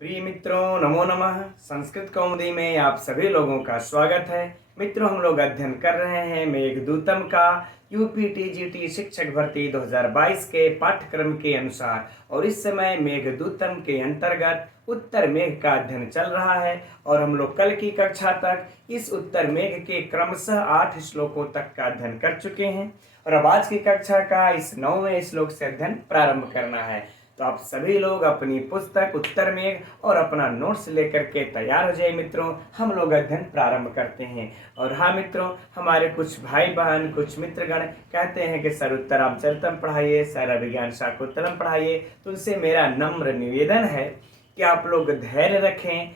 प्रिय मित्रों, नमो नमः। संस्कृत कौमुदी में आप सभी लोगों का स्वागत है। मित्रों, हम लोग अध्ययन कर रहे हैं मेघदूतम का यूपी टीजीटी शिक्षक भर्ती 2022 के पाठ्यक्रम के अनुसार, और इस समय मेघदूतम के अंतर्गत उत्तर मेघ का अध्ययन चल रहा है। और हम लोग कल की कक्षा तक इस उत्तर मेघ के क्रमशः 8 श्लोकों तक का अध्ययन कर चुके हैं, और अब आज की कक्षा का इस 9वें श्लोक से अध्ययन प्रारंभ करना है। तो आप सभी लोग अपनी पुस्तक उत्तर मेघ और अपना नोट्स लेकर के तैयार हो जाइए मित्रों, हम लोग अध्ययन प्रारंभ करते हैं। और हाँ मित्रों, हमारे कुछ भाई बहन, कुछ मित्रगण कहते हैं कि सर उत्तरामचरितम पढ़ाइए, सर अभिज्ञान शाकुंतलम पढ़ाइए। तो उनसे मेरा नम्र निवेदन है कि आप लोग धैर्य रखें।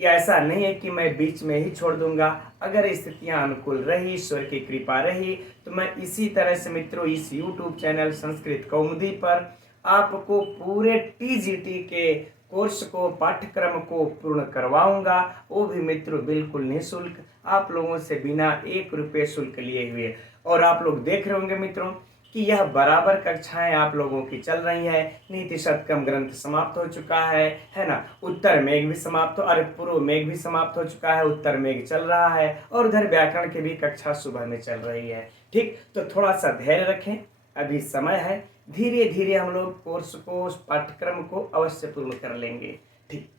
या ऐसा नहीं है कि मैं बीच में ही छोड़ दूंगा। अगर स्थितियां अनुकूल रही, ईश्वर की कृपा रही, तो मैं इसी तरह से मित्रों इस यूट्यूब चैनल संस्कृत कौमुदी पर आपको पूरे टीजीटी के कोर्स को, पाठ्यक्रम को पूर्ण करवाऊंगा, वो भी मित्रों बिल्कुल निःशुल्क, आप लोगों से बिना 1 रुपये शुल्क लिए हुए। और आप लोग देख रहे होंगे मित्रों कि यह बराबर कक्षाएं आप लोगों की चल रही है। नीति शतकम ग्रंथ समाप्त हो चुका है ना। उत्तर मेघ भी समाप्त हो, अरे पूर्व मेघ भी समाप्त हो चुका है, उत्तर मेघ चल रहा है, और उधर व्याकरण की भी कक्षा सुबह में चल रही है। ठीक, तो थोड़ा सा धैर्य रखें, अभी समय है। धीरे धीरे हम लोग कोर्स को, पाठ्यक्रम को अवश्य पूर्ण कर लेंगे। ठीक,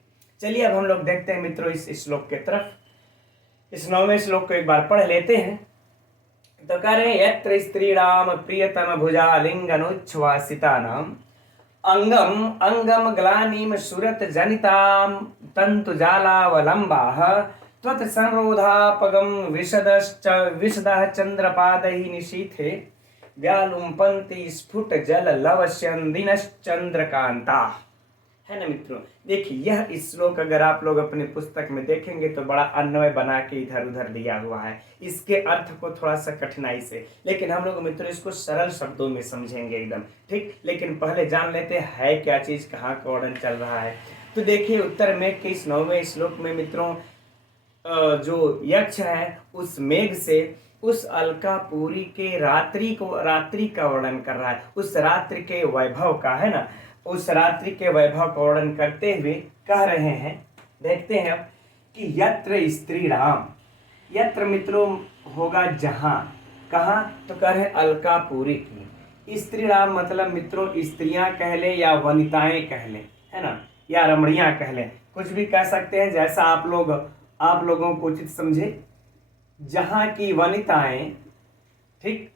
चलिए अब हम लोग देखते हैं मित्रों इस श्लोक के तरफ। इस 9वें श्लोक को एक बार पढ़ लेते हैं। तो कह रहे हैं, यत्र स्त्रीणाम प्रियतम भुजालिंगनुच्छ्वासितानाम अंगम अंगम ग्लानिम सुरत जनिताम तंतु जालावलंबाः त्वत् संरोधापगम विशदः चंद्रपादैः निशीथे व्यालुम्पन्ति स्फुट जल लवस्यन्दिनश्चंद्रकांता। है ना मित्रों, देखिए यह श्लोक अगर आप लोग अपनी पुस्तक में देखेंगे तो बड़ा अन्वय बना के इधर उधर दिया हुआ है, इसके अर्थ को थोड़ा सा कठिनाई से, लेकिन हम लोग मित्रों इसको सरल शब्दों में समझेंगे एकदम। ठीक, लेकिन पहले जान लेते है क्या चीज, कहाँ का वर्णन चल रहा है। तो देखिए उत्तर मेघ के इस 9वें श्लोक में मित्रों जो यक्ष है उस मेघ से उस अलकापुरी के रात्रि का वर्णन कर रहा है, उस रात्रि के वैभव का, है ना, उस रात्रि के वैभव का वर्णन करते हुए कह रहे हैं। देखते हैं अब कि यत्र स्त्रीणाम, यत्र मित्रों होगा जहां, कहां, तो कह रहे अलकापुरी की। स्त्रीणाम मतलब मित्रों स्त्रियां कह ले या वनिताएं कह ले, है ना, या रमणियां कह ले, कुछ भी कह सकते हैं, जैसा आप लोगों को उचित समझे। जहां की वनिताएं, ठीक,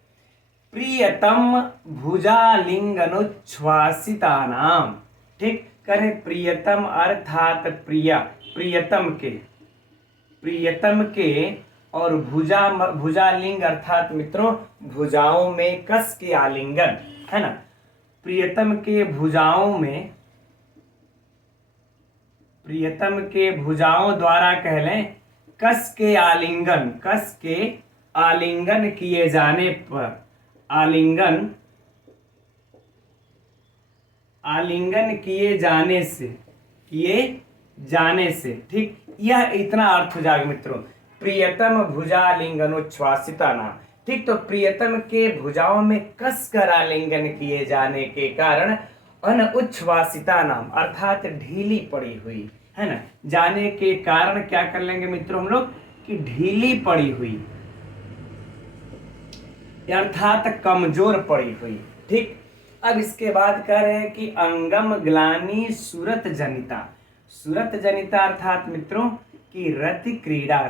प्रियतम भुजालिंगनुच्छ्वासितानाम, ठीक, करे प्रियतम अर्थात प्रिया, प्रियतम के और भुजालिंग अर्थात मित्रों भुजाओं में कस के आलिंगन, है ना, प्रियतम के भुजाओं द्वारा कह लें कस के आलिंगन किए जाने पर, आलिंगन किए जाने से, ठीक, यह इतना अर्थ हो जाएगा मित्रों, प्रियतम भुजालिंगनुच्छ्वासितानाम। ठीक, तो प्रियतम के भुजाओं में कसकर आलिंगन किए जाने के कारण अनुच्छ्वासितानाम अर्थात ढीली पड़ी हुई, है ना, जाने के कारण क्या कर लेंगे मित्रों हम लोग कि ढीली पड़ी हुई अर्थात कमजोर पड़ी हुई। ठीक, अब इसके बाद कह रहे हैं कि अंगम ग्लानि सुरत जनिता अर्थात मित्रों कि रति क्रीड़ा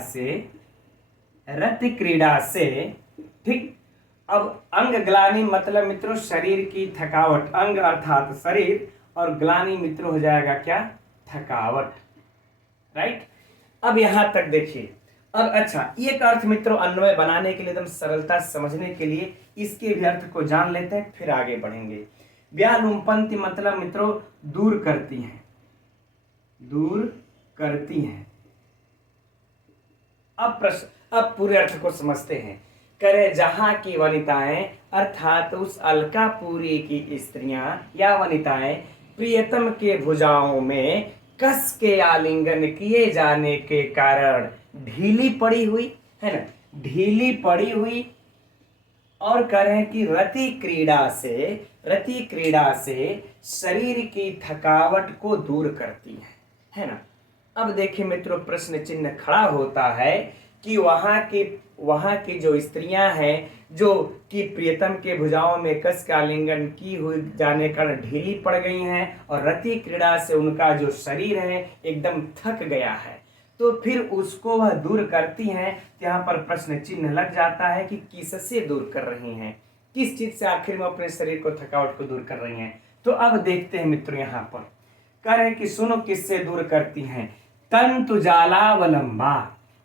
से, ठीक। अब अंग ग्लानि मतलब मित्रों शरीर की थकावट, अंग अर्थात शरीर और ग्लानि मित्रों हो जाएगा क्या, थकावट, राइट। अब यहां तक देखिए। अब अच्छा, एक अर्थ मित्रों अन्वय बनाने के लिए, एकदम सरलता समझने के लिए इसके भी अर्थ को जान लेते हैं, फिर आगे बढ़ेंगे। व्यालुम्पन्ति मतलब मित्रों दूर करती हैं। अब पूरे अर्थ को समझते हैं। करे जहां की वनिताएं अर्थात उस अलकापुरी की स्त्रियां या वनिताएं प्रियतम के भुजाओं में कस के आलिंगन किए जाने के कारण ढीली पड़ी हुई, है ना, ढीली पड़ी हुई, और कह रहे हैं कि रति क्रीड़ा से शरीर की थकावट को दूर करती है। है ना। अब देखिए मित्रों, प्रश्न चिन्ह खड़ा होता है कि वहाँ की जो स्त्रियां हैं जो कि प्रियतम के भुजाओं में कस के आलिंगन की हुई जाने कारण ढीली पड़ गई हैं और रति क्रीड़ा से उनका जो शरीर है एकदम थक गया है, तो फिर उसको वह दूर करती हैं। यहाँ पर प्रश्न चिन्ह लग जाता है कि किससे दूर कर रही हैं, किस चीज से आखिर में अपने शरीर को, थकावट को दूर कर रही हैं। तो अब देखते हैं मित्रों, यहाँ पर कह रहे हैं कि सुनो किससे दूर करती हैं। तंतु जालावलंबा।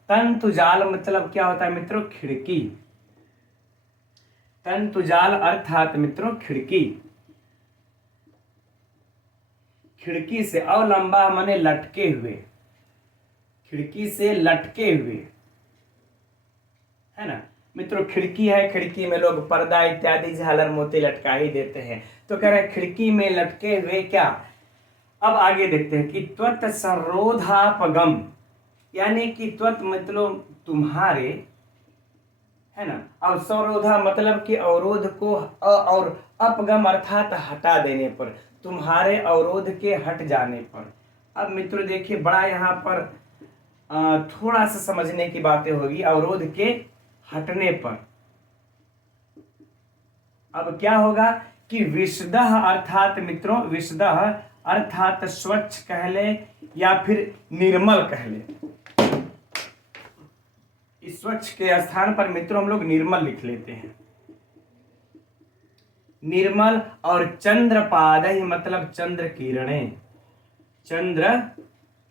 तंतु जाल मतलब क्या होता है मित्रों? खिड़की। तंतु जाल अर्थात मित्रों खिड़की। खिड़की से, अवलंबा माने लटके हुए, खिड़की से लटके हुए, है ना मित्रों। खिड़की है, खिड़की में लोग पर्दा इत्यादि झालर मोती लटका ही देते हैं, तो कह रहे हैं खिड़की में लटके हुए क्या। अब आगे देखते हैं कि त्वत संरोधापगम, यानी कि त्वत मतलब तुम्हारे, है ना। अब संरोधा मतलब कि अवरोध को, और अपगम अर्थात हटा देने पर, तुम्हारे अवरोध के हट जाने पर। अब मित्रों देखिए, बड़ा यहाँ पर थोड़ा सा समझने की बातें होगी। अवरोध के हटने पर अब क्या होगा कि विशुद्धः अर्थात मित्रों, विशुद्धः अर्थात स्वच्छ कह ले या फिर निर्मल कह ले। इस स्वच्छ के स्थान पर मित्रों हम लोग निर्मल लिख लेते हैं, निर्मल। और चंद्रपाद ही मतलब चंद्र किरणें, चंद्र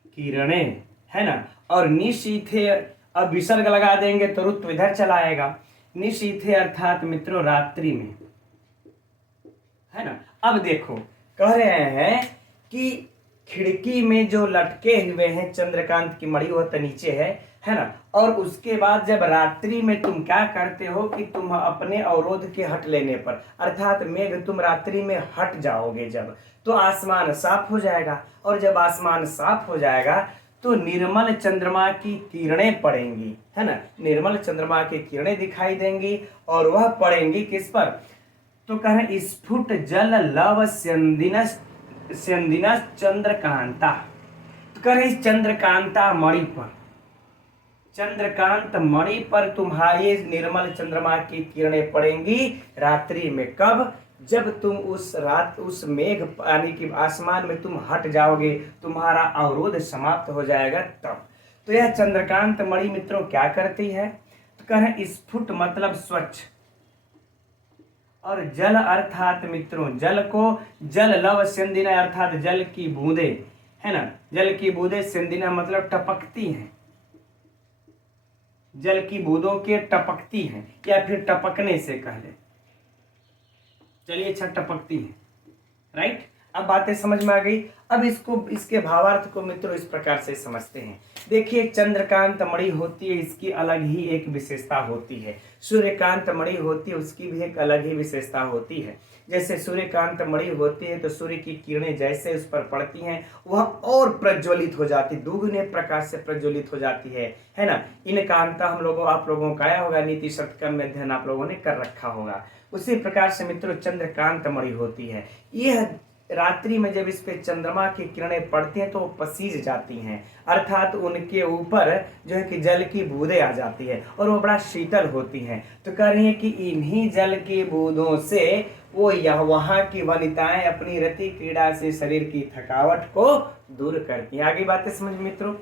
किरणें, है ना। और निशीथे, अब विसर्ग लगा देंगे तो रुत्व इधर चला आएगा। निशीथे अर्थात मित्रों रात्रि में, है ना। अब देखो कह रहे हैं कि खिड़की में जो लटके हुए हैं चंद्रकांत की मणि, वह तो नीचे है ना। और उसके बाद जब रात्रि में तुम क्या करते हो कि तुम अपने अवरोध के हट लेने पर, अर्थात मेघ तुम रात्रि में हट जाओगे जब, तो आसमान साफ हो जाएगा। और जब आसमान साफ हो जाएगा तो निर्मल चंद्रमा की किरणें पड़ेंगी, है ना। निर्मल चंद्रमा की किरणें दिखाई देंगी और वह पड़ेंगी किस पर? तो कह रहे स्फुट जल लव स्यंदिनस चंद्रकांता। तो कह रहे चंद्रकांता मणि पर, चंद्रकांत मणि पर तुम्हारी निर्मल चंद्रमा की किरणें पड़ेंगी रात्रि में। कब? जब तुम उस मेघ यानी कि आसमान में तुम हट जाओगे, तुम्हारा अवरोध समाप्त हो जाएगा तब। तो यह चंद्रकांत मणि मित्रों क्या करती है? तो कह रहे स्फुट मतलब स्वच्छ, और जल अर्थात मित्रों जल को, जल लव स्यंदिना अर्थात जल की बूंदे, है ना। जल की बूंदे, स्यंदिना मतलब टपकती हैं, जल की बूंदों के टपकती हैं, या फिर टपकने से कह ले, चलिए अच्छा टपकती हैं, राइट। अब बातें समझ में आ गई। अब इसके भावार्थ को मित्रों इस प्रकार से समझते हैं। देखिए चंद्रकांत मणि होती है, इसकी अलग ही एक विशेषता होती है। सूर्यकांत मणि होती है, उसकी भी एक अलग ही विशेषता होती है। जैसे सूर्यकांत मणि होती है तो सूर्य की किरणें जैसे उस पर पड़ती हैं वह और प्रज्वलित हो जाती, दुगने प्रकाश से प्रज्वलित हो जाती है ना। इन कांता आप लोगों का आया होगा, नीति शतकम में अध्ययन आप लोगों ने कर रखा होगा। उसी प्रकार से मित्रों चंद्रकांत मणि होती है। यह रात्रि में जब इस पे चंद्रमा की किरणें पड़ती हैं तो वो पसीज जाती हैं, अर्थात उनके ऊपर जो है कि जल की बूंदें आ जाती है और वो बड़ा शीतल होती हैं। तो कह रही है कि इन्हीं जल की बूंदों से वो वहाँ की वनिताएं अपनी रति क्रीड़ा से शरीर की थकावट को दूर करती हैं। आगे बातें समझ मित्रों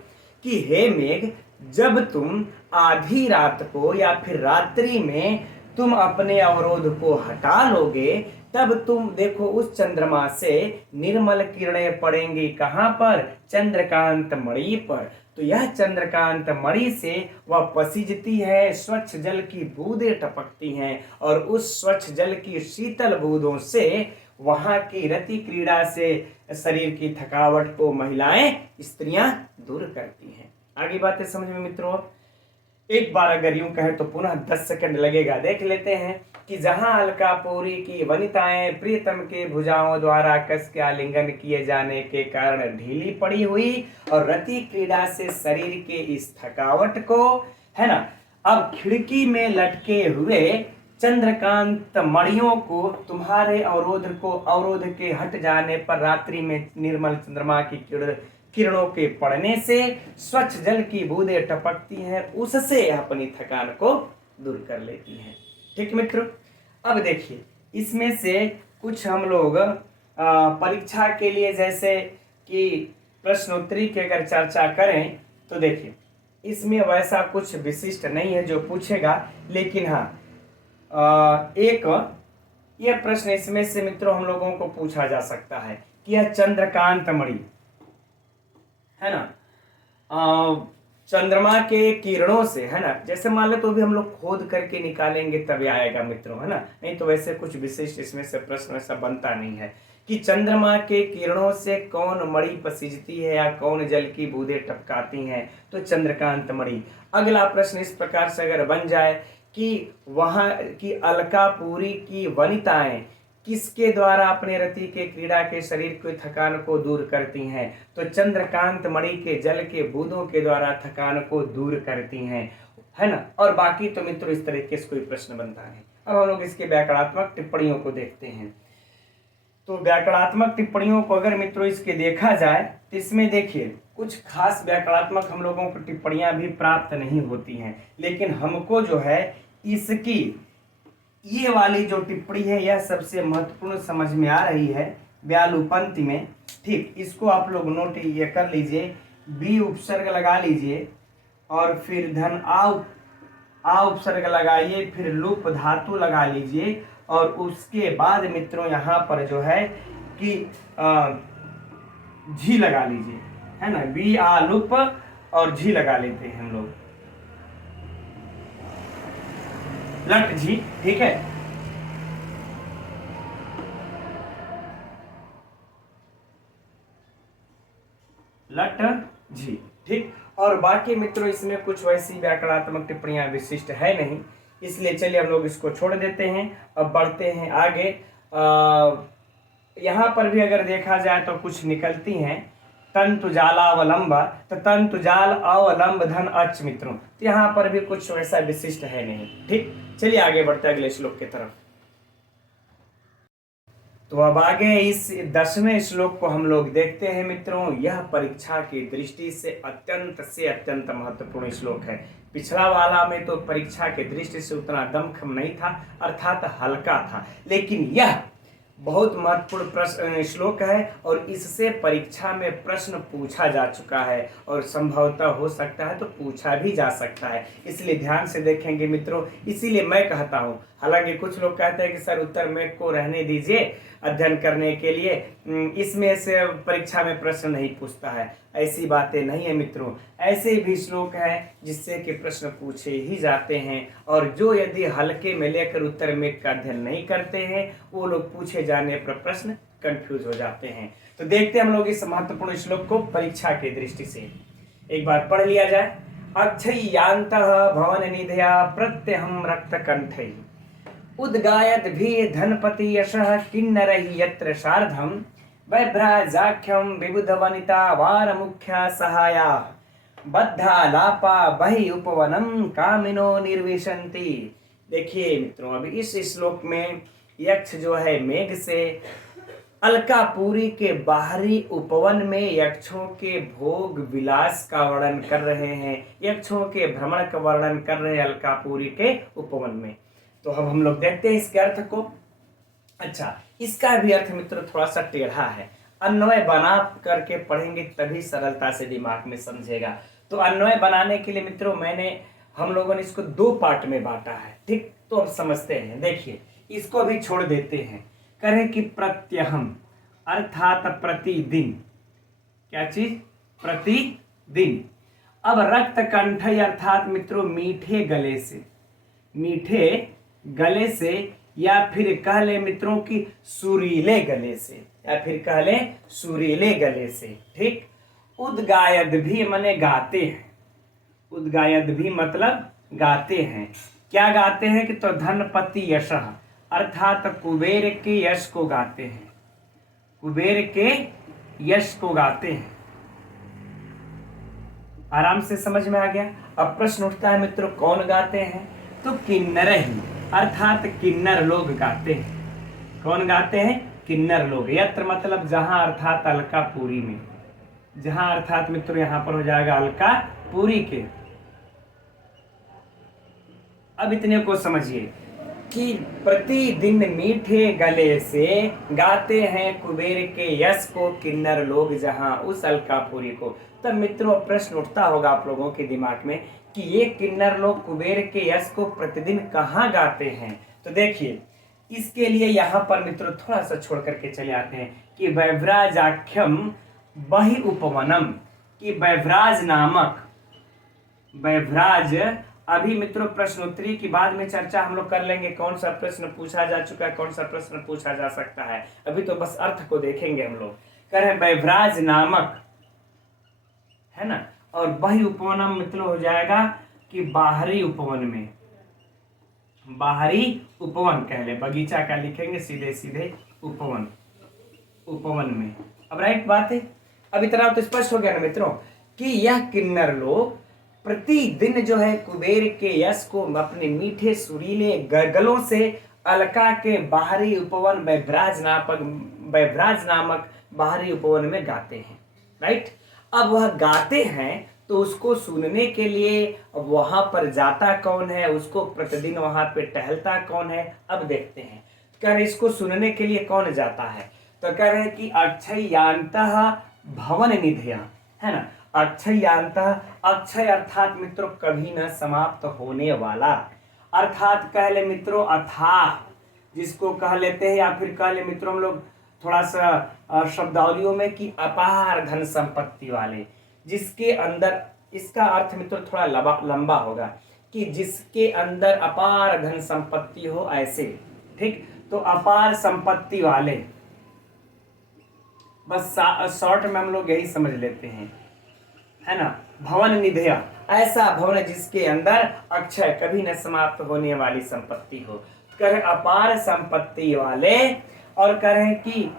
कि हे मेघ, जब तुम आधी रात को या फिर रात्रि में तुम अपने अवरोध को हटा लोगे, तब तुम देखो उस चंद्रमा से निर्मल किरणें पड़ेंगी कहाँ पर? चंद्रकांत मणि पर। तो यह चंद्रकांत मणि से वह पसीजती है, स्वच्छ जल की बूंदें टपकती हैं और उस स्वच्छ जल की शीतल बूंदों से वहां की रति क्रीड़ा से शरीर की थकावट को महिलाएं, स्त्रियां दूर करती हैं। आगे बातें समझ में मित्रों, एक बार अगर यूं कहे तो पुनः 10 सेकंड लगेगा। देख लेते हैं कि जहां अलकापुरी की वनिताएं प्रियतम के भुजाओं द्वारा कस के आलिंगन किए जाने के कारण ढीली पड़ी हुई और रति क्रीड़ा से शरीर के इस थकावट को, है ना। अब खिड़की में लटके हुए चंद्रकांत मणियों को तुम्हारे अवरोध के हट जाने पर रात्रि में निर्मल चंद्रमा की किरणों के पड़ने से स्वच्छ जल की बूंदें टपकती हैं, उससे अपनी थकान को दूर कर लेती हैं। ठीक मित्रों, अब देखिए इसमें से कुछ हम लोग परीक्षा के लिए जैसे कि प्रश्नोत्तरी की अगर चर्चा करें तो देखिए इसमें वैसा कुछ विशिष्ट नहीं है जो पूछेगा, लेकिन हाँ एक यह प्रश्न इसमें से मित्रों हम लोगों को पूछा जा सकता है कि यह चंद्रकांत मणि है ना, चंद्रमा के किरणों से है ना, जैसे मान लो तो भी हम लोग खोद करके निकालेंगे तभी आएगा मित्रों, है ना, नहीं तो वैसे कुछ विशिष्ट इसमें से प्रश्न ऐसा बनता नहीं है कि चंद्रमा के किरणों से कौन मणि पसीजती है या कौन जल की बूंदें टपकाती हैं, तो चंद्रकांत मणि। अगला प्रश्न इस प्रकार से अगर बन जाए कि वहां की अलकापुरी की वनिताएं किसके द्वारा अपने रति के क्रीड़ा के शरीर की थकान को दूर करती हैं, तो चंद्रकांत मणि के जल के बूंदों के द्वारा थकान को दूर करती हैं, है ना। और बाकी तो मित्रों इस तरीके से कोई प्रश्न बनता है। अब हम लोग इसके व्याकरणात्मक टिप्पणियों को देखते हैं। तो व्याकरणात्मक टिप्पणियों को अगर मित्रों इसके देखा जाए तो इसमें देखिए कुछ खास व्याकरणात्मक हम लोगों को टिप्पणियां भी प्राप्त नहीं होती हैं, लेकिन हमको जो है इसकी ये वाली जो टिप्पणी है यह सबसे महत्वपूर्ण समझ में आ रही है व्यालुपंक्ति में। ठीक, इसको आप लोग नोट ये कर लीजिए, बी उपसर्ग लगा लीजिए और फिर धन आ उपसर्ग लगाइए, फिर लुप धातु लगा लीजिए और उसके बाद मित्रों यहाँ पर जो है कि झी लगा लीजिए, है ना, बी आ लुप और झी लगा लेते हैं हम लोग, लट झी। ठीक है, लट झी। ठीक, और बाकी मित्रों इसमें कुछ वैसी व्याकरणात्मक टिप्पणियां विशिष्ट है नहीं, इसलिए चलिए हम लोग इसको छोड़ देते हैं। अब बढ़ते हैं आगे। यहाँ पर भी अगर देखा जाए तो कुछ निकलती हैं, तंतु जालावलंब, तो तंतु जाल अवलंब धन अच मित्रों, तो यहाँ पर भी कुछ वैसा विशिष्ट है नहीं। ठीक, चलिए आगे बढ़ते हैं अगले श्लोक की तरफ। तो अब आगे इस 10वें श्लोक को हम लोग देखते हैं मित्रों। यह परीक्षा की दृष्टि से अत्यंत महत्वपूर्ण श्लोक है। पिछला वाला में तो परीक्षा की दृष्टि से उतना दमखम नहीं था, अर्थात हल्का था, लेकिन यह बहुत महत्वपूर्ण प्रश्न श्लोक है और इससे परीक्षा में प्रश्न पूछा जा चुका है और संभवतः हो सकता है तो पूछा भी जा सकता है, इसलिए ध्यान से देखेंगे मित्रों। इसीलिए मैं कहता हूँ, हालांकि कुछ लोग कहते हैं कि सर उत्तर में को रहने दीजिए अध्ययन करने के लिए, इसमें से परीक्षा में प्रश्न नहीं पूछता है, ऐसी बातें नहीं है मित्रों। ऐसे भी श्लोक हैं जिससे कि प्रश्न पूछे ही जाते हैं और जो यदि हल्के में लेकर उत्तर में का अध्ययन नहीं करते हैं वो लोग पूछे जाने पर प्रश्न कंफ्यूज हो जाते हैं। तो देखते हैं हम लोग इस महत्वपूर्ण श्लोक को परीक्षा की दृष्टि से, एक बार पढ़ लिया जाए। अक्षय्यान्तः भवन निधया प्रत्यहं रक्तकंठै उद्गायत भी धनपति यशः किन्नरहि यत्र सार्धम वैभ्राजाख्यम विबुध वनिता वार मुख्या सहाया बद्धा लापा बहि उपवनम कामिनो निर्विशंति। देखिए मित्रों, अब इस श्लोक में यक्ष जो है मेघ से अलकापुरी के बाहरी उपवन में यक्षों के भोग विलास का वर्णन कर रहे हैं, यक्षों के भ्रमण का वर्णन कर रहे हैं अलकापुरी के उपवन में। तो अब हम लोग देखते हैं इसके अर्थ को। अच्छा, इसका भी अर्थ मित्रों थोड़ा सा टेढ़ा है, अन्वय बना करके पढ़ेंगे तभी सरलता से दिमाग में समझेगा। तो अन्वय बनाने के लिए मित्रों हम लोगों ने इसको 2 पार्ट में बांटा है। ठीक, तो अब समझते हैं। देखिए इसको भी छोड़ देते हैं, करें कि प्रत्यहम अर्थात प्रतिदिन, क्या चीज, प्रतिदिन। अब रक्त कंठ अर्थात मित्रों मीठे गले से, मीठे गले से या फिर कह ले मित्रों की सुरीले गले से, या फिर कह ले सुरीले गले से। ठीक, उद्गायद भी माने गाते हैं, उद्गायद भी मतलब गाते हैं। क्या गाते हैं कि तो धनपति यशः अर्थात कुबेर के यश को गाते हैं, कुबेर के यश को गाते हैं। आराम से समझ में आ गया। अब प्रश्न उठता है मित्रों कौन गाते हैं, तो किन्नर ही अर्थात किन्नर लोग गाते हैं। कौन गाते हैं, किन्नर लोग। यत्र मतलब जहां अर्थात अलकापुरी में, जहां अर्थात मित्रों यहाँ पर हो जाएगा अलकापुरी के। अब इतने को समझिए कि प्रतिदिन मीठे गले से गाते हैं कुबेर के यश को किन्नर लोग जहां उस अलकापुरी को। तब मित्रों प्रश्न उठता होगा आप लोगों के दिमाग में कि ये किन्नर लोग कुबेर के यश को प्रतिदिन कहाँ गाते हैं। तो देखिए इसके लिए यहाँ पर मित्रों थोड़ा सा छोड़ करके चले आते हैं कि वैव्राजाख्यम बहि उपवनम, कि वैव्राज नामक, वैव्राज, अभी मित्रों प्रश्नोत्तरी की बाद में चर्चा हम लोग कर लेंगे कौन सा प्रश्न पूछा जा चुका है, कौन सा प्रश्न पूछा जा सकता है। अभी तो बस अर्थ को देखेंगे हम लोग। कह रहे वैव्राज नामक, है ना, और बहि उपवनम मित्रों हो जाएगा कि बाहरी उपवन में, बाहरी उपवन कह ले, बगीचा का लिखेंगे सीधे सीधे उपवन, उपवन में। अब राइट बात है। अब इतना तो स्पष्ट हो गया ना मित्रों कि यह किन्नर लोग प्रतिदिन जो है कुबेर के यश को अपने मीठे सुरीले गगलों से अलका के बाहरी उपवन वैव्राज नामक बाहरी उपवन में गाते हैं। राइट। अब वह गाते हैं तो उसको सुनने के लिए वहां पर जाता कौन है, उसको प्रतिदिन वहां पे टहलता कौन है, अब देखते हैं। कह रहे इसको सुनने के लिए कौन जाता है, तो कह रहे कि अक्षयांतः भवन निधया, है ना, अक्षयांतः, अक्षय अर्थात मित्रों कभी न समाप्त होने वाला, अर्थात कह ले मित्रों अथाह, जिसको कह लेते हैं, या फिर कह ले मित्रों हम लोग थोड़ा सा शब्दावलियों में कि अपार धन संपत्ति वाले, जिसके अंदर, इसका अर्थ मित्रों थोड़ा लंबा होगा कि जिसके अंदर अपार धन संपत्ति हो ऐसे। ठीक, तो अपार संपत्ति वाले, बस शॉर्ट में हम लोग यही समझ लेते हैं, है ना। भवन निधया, ऐसा भवन जिसके अंदर अक्षय कभी न समाप्त होने वाली संपत्ति हो, कह अपार संपत्ति वाले। और कह रहे कि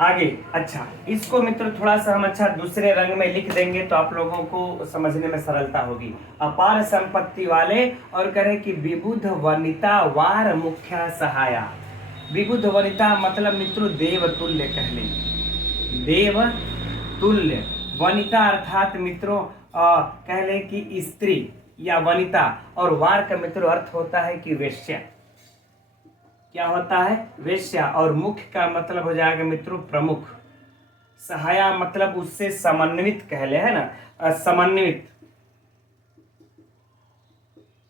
आगे, अच्छा इसको मित्र थोड़ा सा हम अच्छा दूसरे रंग में लिख देंगे तो आप लोगों को समझने में सरलता होगी। अपार संपत्ति वाले, और कह रहे कि विबुध वनिता वार मुख्या सहाया, विबुध वनिता मतलब मित्रों देवतुल्य कह ले, देवतुल्य, वनिता अर्थात मित्रों कह ले कि स्त्री या वनिता, और वार का मित्रों अर्थ होता है कि वेश्या, क्या होता है, वेश्या, और मुख्य का मतलब हो जाएगा मित्रों प्रमुख, सहाया मतलब उससे समन्वित कह ले, है ना, समन्वित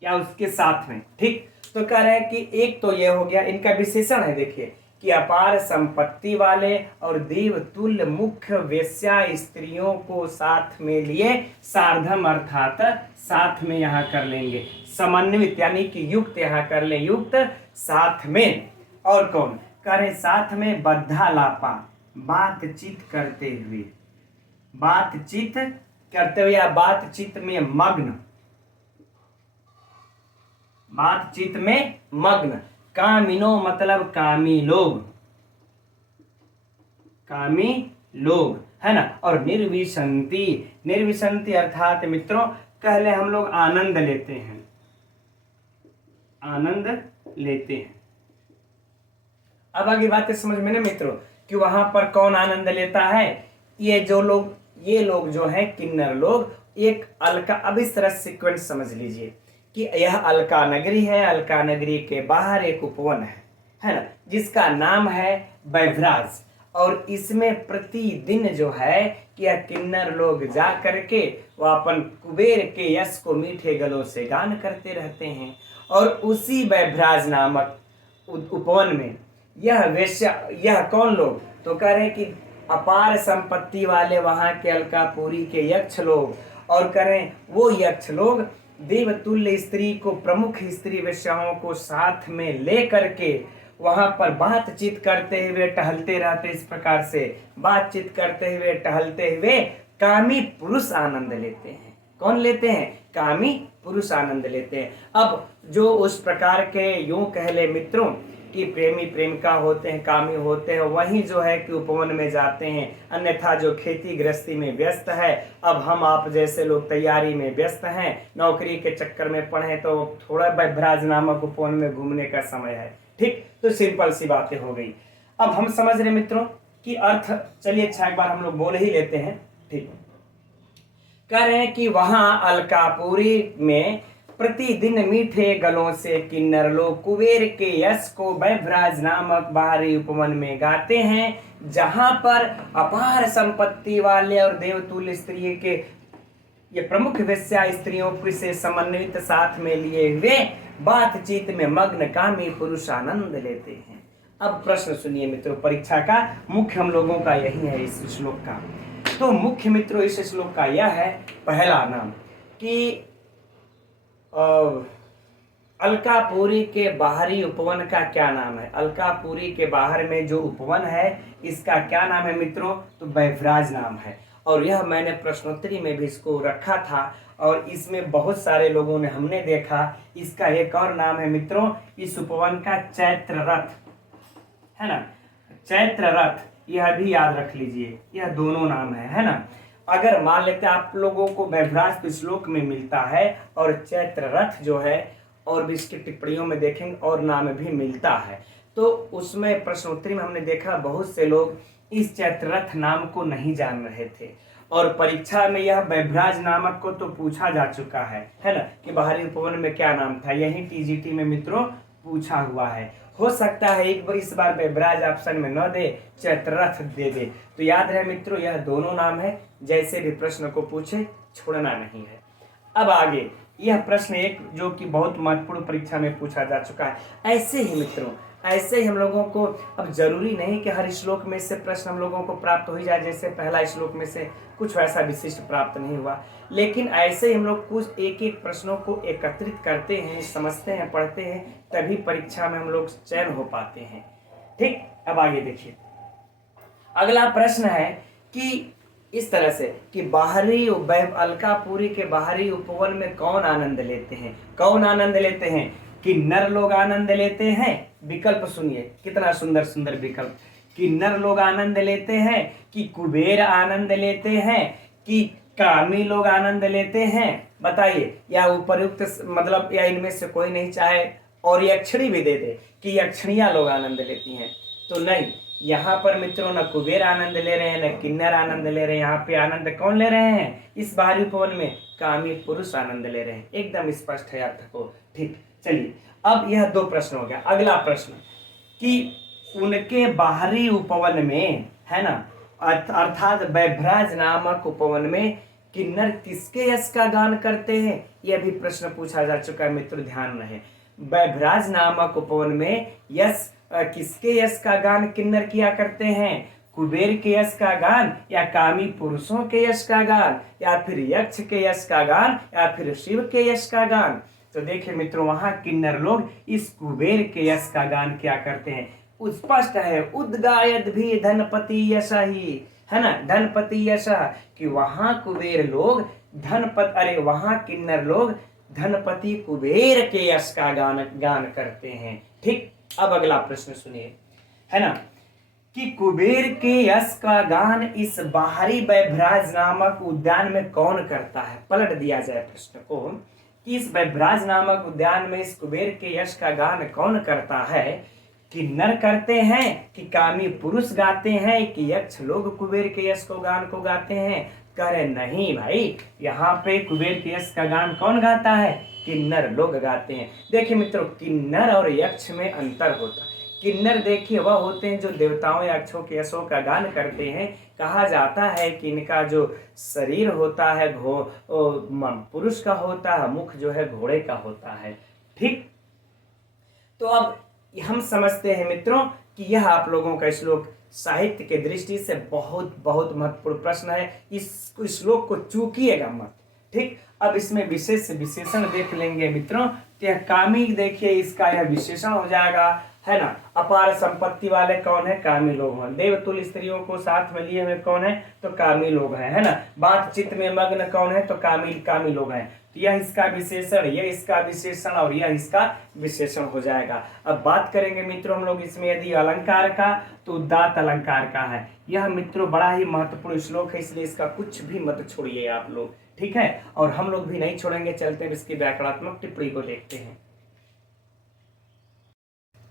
या उसके साथ में। ठीक, तो कह रहे हैं कि एक तो ये हो गया, इनका विशेषण है देखिए कि अपार संपत्ति वाले और देवतुल्य मुख्य वेश्या स्त्रियों को साथ में लिए, सार्धम अर्थात साथ में यहाँ कर लेंगे, समन्वित यानी कि युक्त यहाँ कर ले, युक्त साथ में। और कौन कह रहे साथ में, बद्धा लापा, बातचीत करते हुए, बातचीत करते हुए या बातचीत में मग्न, बातचीत में मग्न। कामिनो मतलब कामी लोग, कामी लोग, है ना। और निर्विशंति, निर्विशंति अर्थात मित्रों कह ले हम लोग आनंद लेते हैं, आनंद लेते हैं। अब आगे बात समझ में ना मित्रों कि वहां पर कौन आनंद लेता है, ये जो लोग, ये लोग जो है किन्नर लोग, एक अलका, अब इस तरह सीक्वेंस समझ लीजिए कि यह अलका नगरी है, अलका नगरी के बाहर एक उपवन है ना, जिसका नाम है वैव्राज, और इसमें प्रतिदिन जो है कि यह किन्नर लोग जा करके वह अपन कुबेर के यश को मीठे गलों से गान करते रहते हैं। और उसी वैव्राज नामक उपवन में यह वेश्या, यह कौन लोग, तो कह रहे कि अपार संपत्ति वाले वहां के अलकापुरी के यक्ष लोग, और कह रहे वो यक्ष लोग देवतुल्य स्त्री को, प्रमुख स्त्री वेश्याओं को साथ में ले करके वहां पर बातचीत करते हुए टहलते रहते, इस प्रकार से बातचीत करते हुए टहलते हुए कामी पुरुष आनंद लेते हैं। कौन लेते हैं, कामी पुरुष आनंद लेते हैं। अब जो उस प्रकार के यूं कह ले मित्रों कि प्रेमी प्रेमिका होते हैं, कामी होते हैं, वही जो है कि उपवन में जाते हैं, अन्यथा जो खेती गृहस्थी में व्यस्त है, अब हम आप जैसे लोग तैयारी में व्यस्त हैं, नौकरी के चक्कर में पड़े, तो थोड़ा वैव्राज नामक उपवन में घूमने का समय है। ठीक, तो सिंपल सी बातें हो गई। अब हम समझ रहे मित्रों कि अर्थ, चलिए अच्छा एक बार हम लोग बोल ही लेते हैं। ठीक, कह रहे हैं कि वहां अलकापुरी में प्रतिदिन मीठे गलों से किन्नर लोग कुबेर के यश को वैभराज नामक बाहरी उपवन में गाते हैं, जहां पर अपार संपत्ति वाले और देवतुल्य स्त्री के ये प्रमुख वेश्या स्त्रियों से समन्वित साथ में लिए हुए बातचीत में मग्न कामी पुरुष आनंद लेते हैं। अब प्रश्न सुनिए मित्रों, परीक्षा का मुख्य हम लोगों का यही है इस श्लोक का। तो मुख्य मित्रों इस श्लोक का यह है पहला नाम कि अलकापुरी के बाहरी उपवन का क्या नाम है। अलकापुरी के बाहर में जो उपवन है इसका क्या नाम है मित्रों, तो वैभराज नाम है। और यह मैंने प्रश्नोत्तरी में भी इसको रखा था और इसमें बहुत सारे लोगों ने हमने देखा। इसका एक और नाम है मित्रों इस उपवन का चैत्र रथ, है ना, चैत्र रथ, यह भी याद रख लीजिए, यह दोनों नाम है ना। अगर मान लेते हैं आप लोगों को वैभराज तो श्लोक में मिलता है और चैत्र रथ जो है और भी इसकी टिप्पणियों में देखेंगे और नाम भी मिलता है। तो उसमें प्रश्नोत्तरी में हमने देखा बहुत से लोग इस चैत्ररथ नाम को नहीं जान रहे थे और परीक्षा में यह वैभराज नामक को तो पूछा जा चुका है ना, कि बाहरी उपवन में क्या नाम था, यही टीजीटी में मित्रों पूछा हुआ है। हो सकता है एक बार इस बार वैभराज ऑप्शन में न दे, चैत्ररथ दे दे। तो याद रहे मित्रों यह दोनों नाम है, जैसे भी प्रश्न को पूछे छोड़ना नहीं है। अब आगे यह प्रश्न एक जो कि बहुत महत्वपूर्ण परीक्षा में पूछा जा चुका है। ऐसे ही मित्रों, ऐसे ही हम लोगों को, अब जरूरी नहीं कि हर श्लोक में से प्रश्न हम लोगों को प्राप्त हो ही जाए, जैसे पहला श्लोक में से कुछ वैसा विशिष्ट प्राप्त नहीं हुआ, लेकिन ऐसे ही हम लोग कुछ एक एक प्रश्नों को एकत्रित करते हैं, समझते हैं, पढ़ते हैं, तभी परीक्षा में हम लोग चयन हो पाते हैं। ठीक, अब आगे देखिए अगला प्रश्न है कि इस तरह से कि बाहरी अलकापुरी के बाहरी उपवन में कौन आनंद लेते हैं, कौन आनंद लेते हैं, किन्नर लोग आनंद लेते हैं। विकल्प सुनिए कितना सुंदर सुंदर विकल्प, किन्नर लोग आनंद लेते हैं, कि कुबेर आनंद लेते हैं, कि कामी लोग आनंद लेते हैं, बताइए। या उपयुक्त मतलब या इनमें से कोई नहीं, चाहे और यक्षिणी भी दे दे कि यक्षिणियां लोग आनंद लेती हैं, तो नहीं, यहाँ पर मित्रों न कुबेर आनंद ले रहे हैं न किन्नर आनंद ले रहे हैं। यहाँ पे आनंद कौन ले रहे हैं इस बाहरी उपवन में, कामी पुरुष आनंद ले रहे हैं। एकदम स्पष्ट है अर्थ को। ठीक, चलिए अब यह दो प्रश्न हो गया। अगला प्रश्न कि उनके बाहरी उपवन में, है ना, अर्थात वैभराज नामक उपवन में किन्नर किसके यश का गान करते हैं, यह भी प्रश्न पूछा जा चुका है मित्र, ध्यान रहे। वैभराज नामक उपवन में यश किसके यश का गान किन्नर किया करते हैं, कुबेर के यश का गान या कामी पुरुषों के यश का गान या फिर यक्ष के यश का गान या फिर शिव के यश का गान। तो देखिए मित्रों वहां किन्नर लोग इस कुबेर के यश का गान क्या करते हैं, स्पष्ट है, उद्गायत भी धनपति यश ही, है ना, धनपति यश, कि वहां कुबेर लोग वहां किन्नर लोग धनपति कुबेर के यश का गान करते हैं। ठीक, अब अगला प्रश्न सुनिए, है ना, कि कुबेर के यश का गान इस बाहरी वैभराज नामक उद्यान में कौन करता है। पलट दिया जाए प्रश्न को कि इस वैभराज नामक उद्यान में इस कुबेर के यश का गान कौन करता है, किन्नर करते हैं कि कामी पुरुष गाते हैं कि यक्ष लोग कुबेर के यश को गाते हैं। कह रहे नहीं भाई, यहाँ पे कुबेर के यश का गान कौन गाता है, किन्नर लोग गाते हैं। देखिए मित्रों किन्नर और यक्ष में अंतर होता है। किन्नर देखिए वह होते हैं जो देवताओं या यक्षों के यशों का गान करते हैं। कहा जाता है कि इनका जो शरीर होता है पुरुष का होता है, मुख जो है घोड़े का होता है। ठीक, तो अब हम समझते हैं मित्रों कि यह आप लोगों का श्लोक साहित्य के दृष्टि से बहुत बहुत महत्वपूर्ण प्रश्न है। इस श्लोक को चूकिएगा मत। ठीक, अब इसमें विशेष विशेषण देख लेंगे मित्रों। तो कामी देखिए इसका यह विशेषण हो जाएगा, है ना। अपार संपत्ति वाले कौन है, कामी लोग हैं। देवतुल्य स्त्रियों को साथ में लिए हुए कौन है, तो कामी लोग हैं, है ना। बातचीत में मग्न कौन है, तो कामी लोग हैं। तो यह इसका विशेषण, यह इसका विशेषण और यह इसका विशेषण हो जाएगा। अब बात करेंगे मित्रों हम लोग इसमें यदि अलंकार का, तो उदात्त अलंकार का है। यह मित्रों बड़ा ही महत्वपूर्ण श्लोक है, इसलिए इसका कुछ भी मत छोड़िए आप लोग, ठीक है। और हम लोग भी नहीं छोड़ेंगे। चलते हैं इसकी व्याकरणात्मक टिप्पणी को देखते हैं।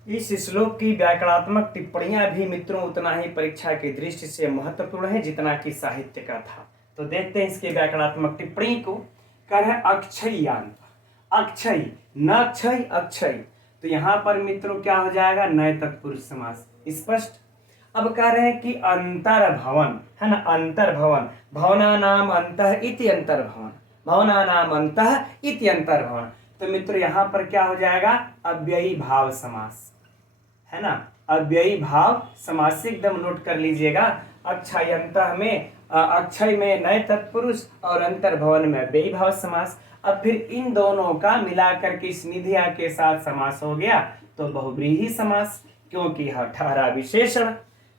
इस श्लोक की व्याकरणात्मक टिप्पणियां भी मित्रों उतना ही परीक्षा की दृष्टि से महत्वपूर्ण है जितना कि साहित्य का था। तो देखते हैं इसके व्याकरणात्मक टिप्पणी को। कर है अक्षय्यांत, अक्षय न क्षय अक्षय, तो यहाँ पर मित्रों क्या हो जाएगा, नए तत्पुरुष समास, स्पष्ट। अब कह रहे हैं कि अंतर्भवन है ना, अंतर्भवन, भवना नाम अंतः इति अंतर्भवन, भवना नाम अंतः इति अंतर्भवन। तो मित्रों यहाँ पर क्या हो जाएगा, अव्ययी भाव समास है ना, अव्ययी भाव समास से एकदम नोट कर लीजिएगा। अक्षयंतः में अक्षय में नए तत्पुरुष और अंतर्भवन में अव्ययी भाव समास। अब फिर इन दोनों का मिलाकर के इस निधिया के साथ समास हो गया तो बहुव्रीहि समास, क्योंकि यह ठहरा विशेषण।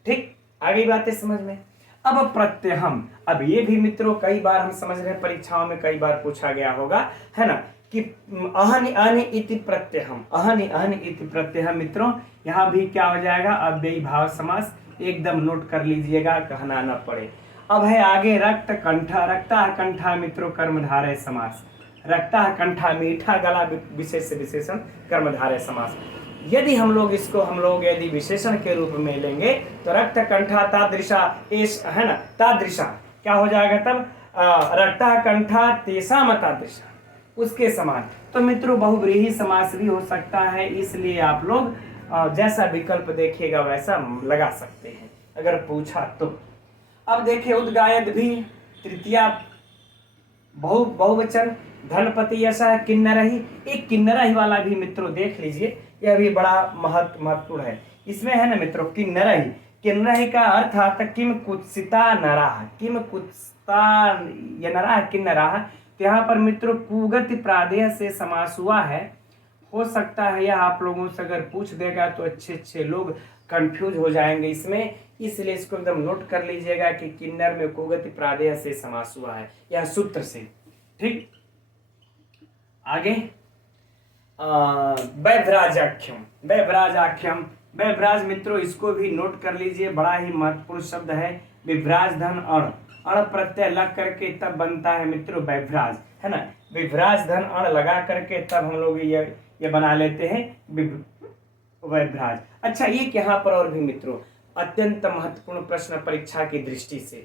ठीक, आगे बातें समझ में। अब प्रत्यहम, अब ये भी मित्रों कई बार हम समझ रहे हैं, परीक्षाओं में कई बार पूछा गया होगा है ना, कि अहनि अहनि इति प्रत्यहम, अहनि अहनि इति प्रत्यहम। मित्रों यहाँ भी क्या हो जाएगा, अव्ययी भाव समास, एकदम नोट कर लीजिएगा, कहना न पड़े। अब है आगे रक्त कंठा, रक्ता कंठा मित्रों कर्मधारय समास, रक्ता कंठा मीठा गला विशेष विशेषण कर्मधारय समास। यदि हम लोग यदि विशेषण के रूप में लेंगे तो रक्त कंठा तादृशा एस है ना, तादृशा क्या हो जाएगा तब, रक्ता कंठा तेषाम तादृशा, उसके समान। तो मित्रों बहुव्रीहि समास भी हो सकता है, इसलिए आप लोग जैसा विकल्प देखिएगा वैसा लगा सकते हैं अगर पूछा तो। अब देखिए उद्गायद भी तृतीया बहुवचन, धनपति ऐसा किन्नरही, एक किन्नरही वाला भी मित्रों देख लीजिए, यह भी बड़ा महत्वपूर्ण है। इसमें है ना मित्रों किन्नरही, किन्नरही का अर्थ आता किम कुत्सिता नराह, किम कुत्सिता ये नराह किन्नराह। तो यहाँ पर मित्रों कुगति प्रादेय से समास हुआ है। हो सकता है यह आप लोगों से अगर पूछ देगा तो अच्छे लोग कंफ्यूज हो जाएंगे इसमें, इसलिए इसको एकदम नोट कर लीजिएगा कि किन्नर में कुगति प्रादेय से समास हुआ है, यह सूत्र से। ठीक, आगे वैभ्राजाख्यम, वैभ्राजाख्यम, वैभ्राज मित्रों इसको भी नोट कर लीजिए, बड़ा ही महत्वपूर्ण शब्द है। विभ्राज धन अण, अण प्रत्यय लग करके तब बनता है मित्रों वैभ्राज है ना, विभ्राज धन अण लगा करके तब हम लोग ये बना लेते हैं वैभ्राज। अच्छा, एक यहाँ पर और भी मित्रों अत्यंत महत्वपूर्ण प्रश्न परीक्षा की दृष्टि से,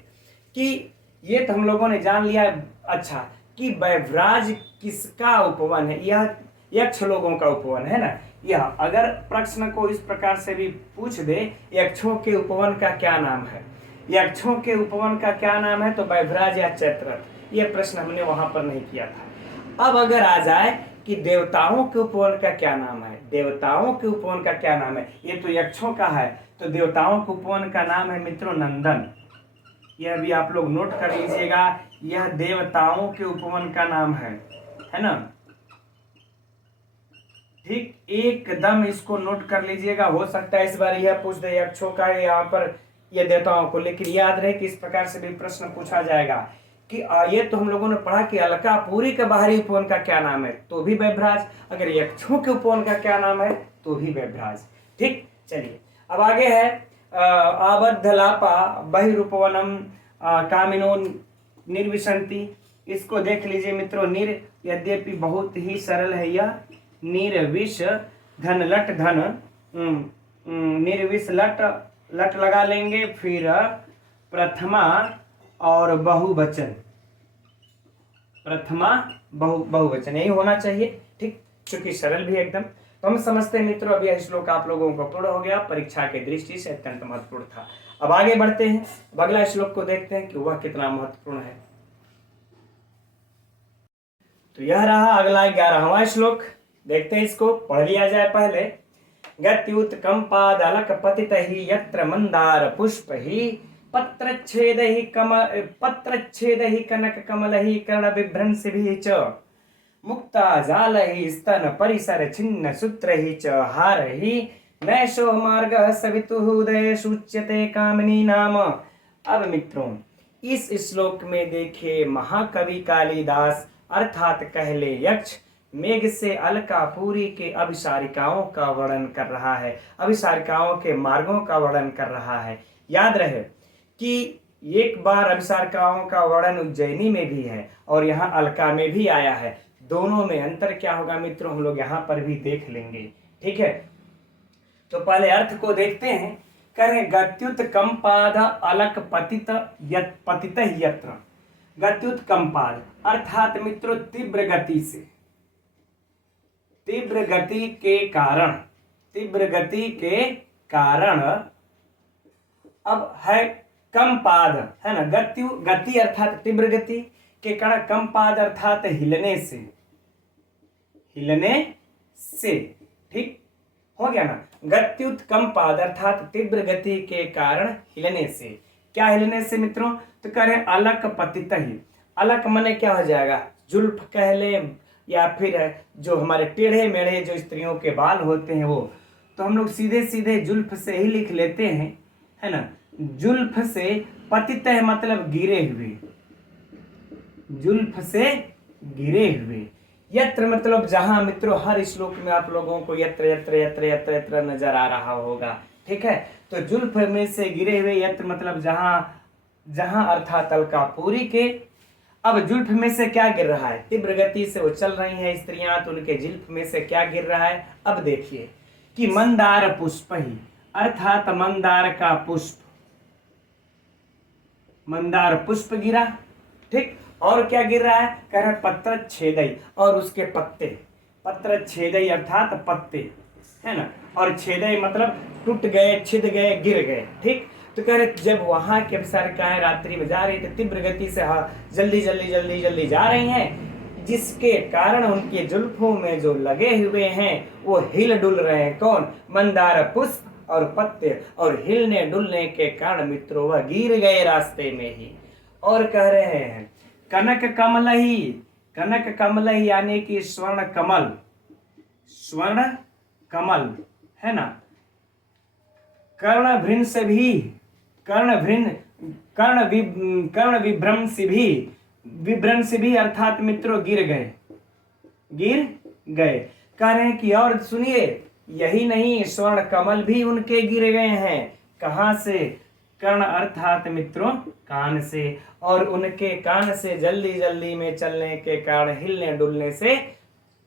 कि ये तो हम लोगों ने जान लिया अच्छा कि वैभ्राज किसका उपवन है, यह यक्ष लोगों का उपवन है ना। यह अगर प्रश्न को इस प्रकार से भी पूछ दे, यक्षों के उपवन का क्या नाम है, यक्षों के उपवन का क्या नाम है, तो वैभ्राज या चैत्ररथ, यह प्रश्न हमने वहां पर नहीं किया था। अब अगर आ जाए कि देवताओं के उपवन का क्या नाम है, देवताओं के उपवन का क्या नाम है, ये तो यक्षों का है, तो देवताओं के उपवन का नाम है मित्रों नंदन। यह भी आप लोग नोट कर लीजिएगा, यह देवताओं के उपवन का नाम है ना। ठीक, एकदम इसको नोट कर लीजिएगा। हो सकता है इस बार यह पूछ दे यक्षों का यहाँ पर ये देवताओं को, लेकिन याद रहे कि इस प्रकार से भी प्रश्न पूछा जाएगा कि ये तो हम लोगों ने पढ़ा कि अलकापुरी के बाहरी उपवन का क्या नाम है, तो भी वैभ्राज, अगर यक्षों के उपवन का क्या नाम है तो भी वैभ्राज। ठीक, चलिए अब आगे है आबद्धलापा बहिरुपवनम कामिनो निर्विशंति, इसको देख लीजिए मित्रों। निर यद्यपि बहुत ही सरल है यह, निर्विश धन लट धन, निर्विश लट लट लगा लेंगे, फिर प्रथमा और बहुवचन, प्रथमा बहुवचन यही होना चाहिए। ठीक, क्योंकि सरल भी एकदम। तो हम समझते हैं मित्रों अब यह श्लोक आप लोगों को पूर्ण हो गया, परीक्षा के दृष्टि से अत्यंत महत्वपूर्ण था। अब आगे बढ़ते हैं, अगला श्लोक को देखते हैं कि वह कितना महत्वपूर्ण है। तो यह रहा अगला 11वां श्लोक, देखते हैं इसको, पढ़ लिया जाए पहले। गत्युत्कंपादलक पतितहि यत्र मंदार पुष्पहि पत्रच्छेदहि कनक कमलहि कर्ण बिभ्रंसिभिः च मुक्ता जालहि स्तन परिसर छिन्न सूत्रहि च हारहि नैषो मार्गः सवितुः उदये सूच्यते कामिनी नाम। अब मित्रों इस श्लोक में देखिए महाकवि कालिदास अर्थात कहले यक्ष मेघ से अलकापुरी के अभिसारिकाओं का वर्णन कर रहा है, अभिसारिकाओं के मार्गों का वर्णन कर रहा है। याद रहे कि एक बार अभिसारिकाओं का वर्णन उज्जैनी में भी है और यहाँ अलका में भी आया है, दोनों में अंतर क्या होगा मित्रों हम लोग यहाँ पर भी देख लेंगे। ठीक है, तो पहले अर्थ को देखते हैं। करें गत्युत कंपाद अलक पतित पतित यत्र। गत्युत कंपाद अर्थात मित्रों तीव्र गति से, तीव्र गति के कारण, तीव्र गति के कारण अब है कंपाद, है ना। गति अर्थात तीव्र गति के कारण, कंपाद अर्थात हिलने से, हिलने से, ठीक हो गया ना। गत्युत कंपाद अर्थात तीव्र गति के कारण हिलने से। क्या हिलने से मित्रों? तो कह रहे अलक पतित ही। अलक माने क्या हो जाएगा? जुल्फ कह ले, या फिर जो हमारे टेढ़े मेढ़े जो स्त्रियों के बाल होते हैं वो, तो हम लोग सीधे सीधे जुल्फ से ही लिख लेते हैं, है ना। जुल्फ से पतित है मतलब गिरे हुए, जुल्फ से गिरे हुए। यत्र मतलब जहां मित्रों, हर श्लोक में आप लोगों को यत्र यत्र यत्र यत्र यत्र नजर आ रहा होगा, ठीक है। तो जुल्फ में से गिरे हुए, यत्र मतलब जहां, जहां अर्थात अलकापुरी के। अब जुल्फ में से क्या गिर रहा है? तीव्र गति से वो चल रही हैं स्त्रियां, तो उनके जुल्फ में से क्या गिर रहा है? अब देखिए कि मंदार पुष्प ही, अर्थात मंदार का पुष्प, मंदार पुष्प गिरा, ठीक। और क्या गिर रहा है? कह रहा है पत्र छेदई, और उसके पत्ते, पत्र छेदई अर्थात पत्ते, है ना। और छेदई मतलब टूट गए, छिद गए, गिर गए, ठीक। तो कह रहे जब वहां की अप्सरिकाएं रात्रि में जा रही थी, तीव्र गति से जल्दी जल्दी जल्दी जल्दी जा रही हैं, जिसके कारण उनके जुल्फों में जो लगे हुए हैं वो हिल डुल रहे हैं। कौन? मंदार पुष्प और पत्ते, और हिलने डुलने के कारण मित्रों वह गिर गए रास्ते में ही। और कह रहे हैं कनक कमल ही, कनक कमल ही यानी कि स्वर्ण कमल, स्वर्ण कमल, है ना। कर्ण भृंश से भी, कर्ण विभ्रंश भी, विभ्रंश भी अर्थात मित्रों गिर गए, गिर गए। कह रहे हैं कि और सुनिए, यही नहीं, स्वर्ण कमल भी उनके गिर गए हैं। कहां से? कर्ण अर्थात मित्रों कान से, और उनके कान से जल्दी जल्दी में चलने के कारण, हिलने डुलने से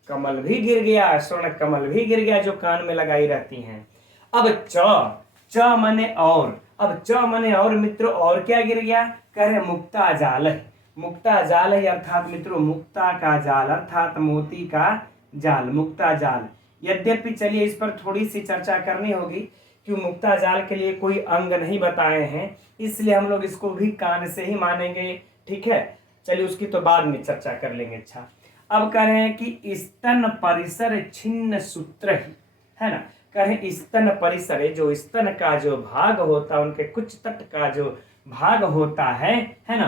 कमल भी गिर गया, स्वर्ण कमल भी गिर गया, जो कान में लगाई रहती हैं। अब च मने और, अब च मने और मित्रों, और क्या गिर गया? कह रहे मुक्ता जाल है, मुक्ता जाल है अर्थात मित्रों मुक्ता का जाल, अर्थात मोती का जाल, मुक्ता जाल। यद्यपि चलिए इस पर थोड़ी सी चर्चा करनी होगी, क्यों मुक्ता जाल के लिए कोई अंग नहीं बताए हैं, इसलिए हम लोग इसको भी कान से ही मानेंगे, ठीक है। चलिए उसकी तो बाद में चर्चा कर लेंगे। अच्छा, अब कह रहे हैं कि स्तन परिसर छिन्न सूत्र ही, है ना। कहें स्तन परिसर, जो स्तन का जो भाग होता है, उनके कुछ तट का जो भाग होता है ना।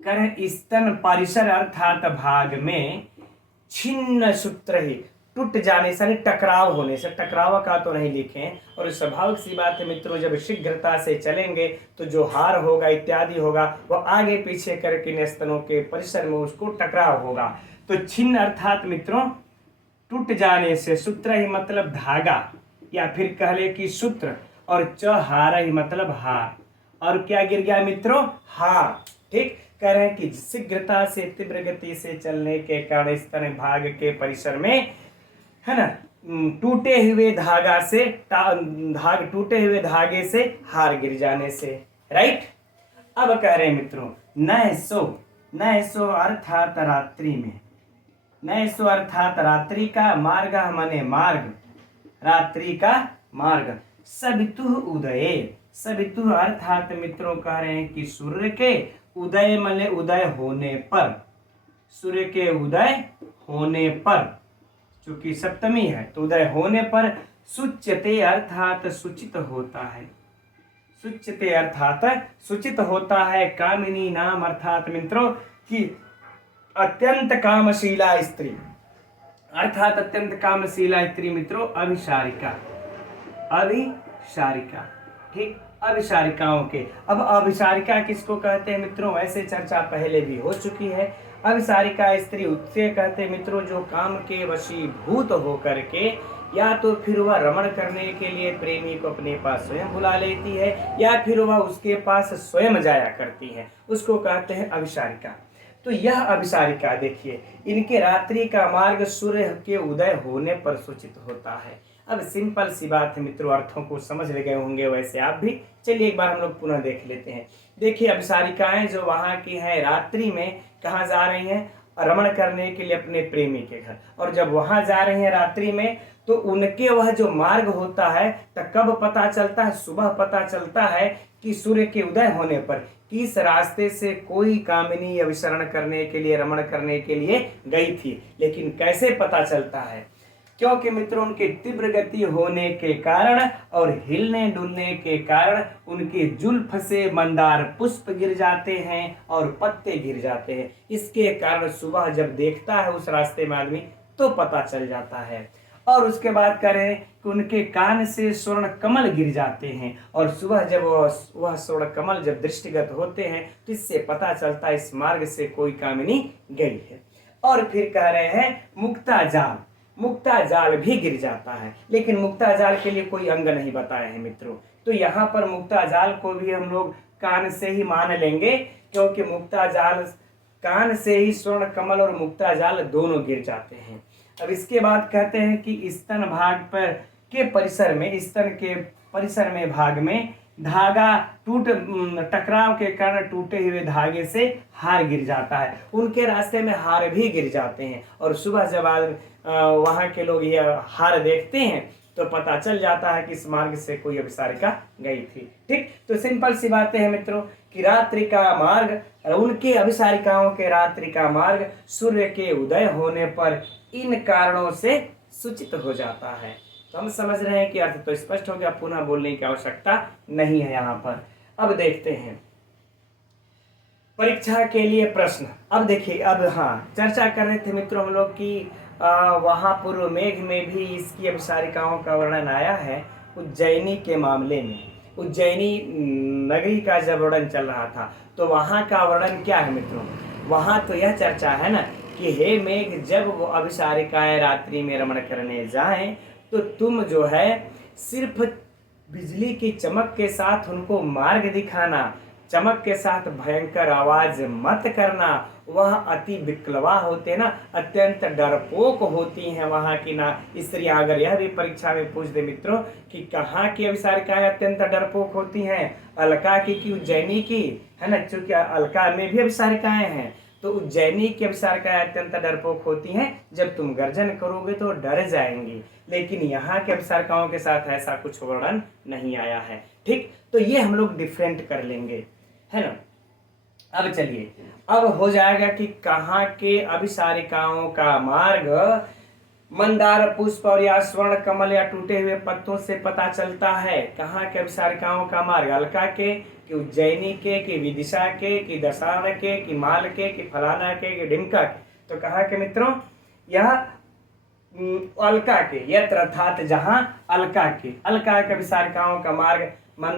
कहें स्तन परिसर अर्थात भाग में छिन्न सूत्र ही, टूट जाने से, टकराव होने से, टकराव का तो नहीं लिखें। और स्वाभाविक सी बात है मित्रों, जब शीघ्रता से चलेंगे तो जो हार होगा इत्यादि होगा, वह आगे पीछे करके स्तनों के परिसर में उसको टकराव होगा। तो छिन्न अर्थात मित्रों टूट जाने से, सूत्र ही मतलब धागा, या फिर कह ले कि सूत्र, और च हार ही मतलब हार। और क्या गिर गया मित्रों? हार, ठीक। कह रहे हैं कि शीघ्रता से, तीव्र गति से चलने के कारण स्तन भाग के परिसर में, है ना, टूटे हुए धागा से, टूटे हुए धागे से हार गिर जाने से, राइट। अब कह रहे हैं मित्रों नैसो अर्थात रात्रि में, नैसो अर्थात रात्रि का, मार्ग माने मार्ग, रात्रि का मार्ग। सवितुः उदये, सवितुः अर्थात मित्रों कह रहे हैं कि सूर्य के उदय माने उदय होने पर, सूर्य के उदय होने पर, चूंकि सप्तमी है तो उदय होने पर, सुच्यते अर्थात सूचित होता है, सुच्यते अर्थात सूचित होता है। कामिनी नाम अर्थात मित्रों की अत्यंत कामशीला स्त्री, अर्थात अत्यंत कामशीला स्त्री मित्रों अभिसारिका, अभिसारिका, ठीक। अभिसारिकाओं के, अब अभिसारिका किसको कहते हैं मित्रों? वैसे चर्चा पहले भी हो चुकी है। अभिसारिका स्त्री उससे कहते हैं मित्रों जो काम के वशीभूत होकर के, या तो फिर वह रमण करने के लिए प्रेमी को अपने पास स्वयं बुला लेती है, या फिर वह उसके पास स्वयं जाया करती है, उसको कहते हैं अभिसारिका। तो यह अभिसारिका देखिए, इनके रात्रि का मार्ग सूर्य के उदय होने पर सूचित होता है। अब सिंपल सी बात है मित्रों, अर्थों को समझ ले गए होंगे वैसे आप भी। चलिए एक बार हम लोग पुनः देख लेते हैं। देखिए अभिसारिकाएं जो वहां की हैं रात्रि में कहाँ जा रही हैं, रमण करने के लिए अपने प्रेमी के घर। और जब वहां जा रही हैं रात्रि में तो उनके वह जो मार्ग होता है तो कब पता चलता है, सुबह पता चलता है कि सूर्य के उदय होने पर किस रास्ते से कोई कामिनी अभिसरण करने के लिए, रमण करने के लिए गई थी। लेकिन कैसे पता चलता है, क्योंकि मित्रों उनके तीव्र गति होने के कारण और हिलने डुलने के कारण उनके जुल्फ से मंदार पुष्प गिर जाते हैं और पत्ते गिर जाते हैं। इसके कारण सुबह जब देखता है उस रास्ते में आदमी तो पता चल जाता है। और उसके बाद करें कि उनके कान से स्वर्ण कमल गिर जाते हैं और सुबह जब वह स्वर्ण कमल जब दृष्टिगत होते हैं तो इससे पता चलता है इस मार्ग से कोई कामिनी गई है। और फिर कह रहे हैं मुक्ता जाल, मुक्ता जाल भी गिर जाता है, लेकिन मुक्ता जाल के लिए कोई अंग नहीं बताए हैं मित्रों। तो यहाँ पर मुक्ता जाल को भी हम लोग कान से ही मान लेंगे, क्योंकि मुक्ता जाल कान से ही स्वर्ण कमल और मुक्ता जाल दोनों गिर जाते हैं। अब इसके बाद कहते हैं कि स्तन भाग पर के परिसर में, स्तन के परिसर में भाग में धागा टकराव के कारण टूटे हुए धागे से हार गिर जाता है। उनके रास्ते में हार भी गिर जाते हैं और सुबह जब वहां के लोग ये हार देखते हैं तो पता चल जाता है कि इस मार्ग से कोई अभिसारिका गई थी। ठीक, तो सिंपल सी बातें हैं मित्रों कि रात्रि का मार्ग, उनके अभिसारिकाओं के रात्रि का मार्ग सूर्य के उदय होने पर इन कारणों से सूचित हो जाता है। तो हम समझ रहे हैं कि अर्थ तो स्पष्ट हो गया, पुनः बोलने की आवश्यकता नहीं है यहाँ पर। अब देखते हैं परीक्षा के लिए प्रश्न। अब देखिए, अब हाँ चर्चा कर रहे थे मित्रों हम लोग की वहाँ पूर्व मेघ में भी इसकी अभिसारिकाओं का वर्णन आया है। उज्जैनी के मामले में, उज्जैनी नगरी का जब वर्णन चल रहा था तो वहाँ का वर्णन क्या है मित्रों, वहाँ तो यह चर्चा है ना कि हे मेघ, जब वो अभिसारिकाएं रात्रि में रमण करने जाएं तो तुम जो है सिर्फ बिजली की चमक के साथ उनको मार्ग दिखाना, चमक के साथ भयंकर आवाज मत करना। वह अति विकलवा होते ना, अत्यंत डरपोक होती हैं वहाँ की ना स्त्रियां। अगर यह भी परीक्षा में पूछ दे मित्रों कि कहाँ की अभिसारिकाएं अत्यंत डरपोक होती हैं, अलका की कि उज्जैनी की, है ना, क्योंकि अलका में भी अभिसारिकाएं हैं। तो उज्जैनी की अभिसारिकाएं अत्यंत डरपोक होती हैं, जब तुम गर्जन करोगे तो डर जाएंगी। लेकिन यहाँ के अभिसारिकाओं के साथ ऐसा कुछ वर्णन नहीं आया है। ठीक, तो ये हम लोग डिफरेंट कर लेंगे, है ना। अब चलिए, अब हो जाएगा कि कहाँ के अभिसारिकाओं का मार्ग मंदार पुष्प और या स्वर्ण कमल या टूटे हुए पत्तों से पता चलता है। कहाँ के अभिसारिकाओं का मार्ग, अलका के कि उज्जैनी के कि विदिशा के कि दशारण के कि माल के कि फलाना के कि ढिमका के। तो कहाँ के मित्रों, यह अलका के, यत्र अर्थात जहाँ अलका के अभिसारिकाओं का मार्ग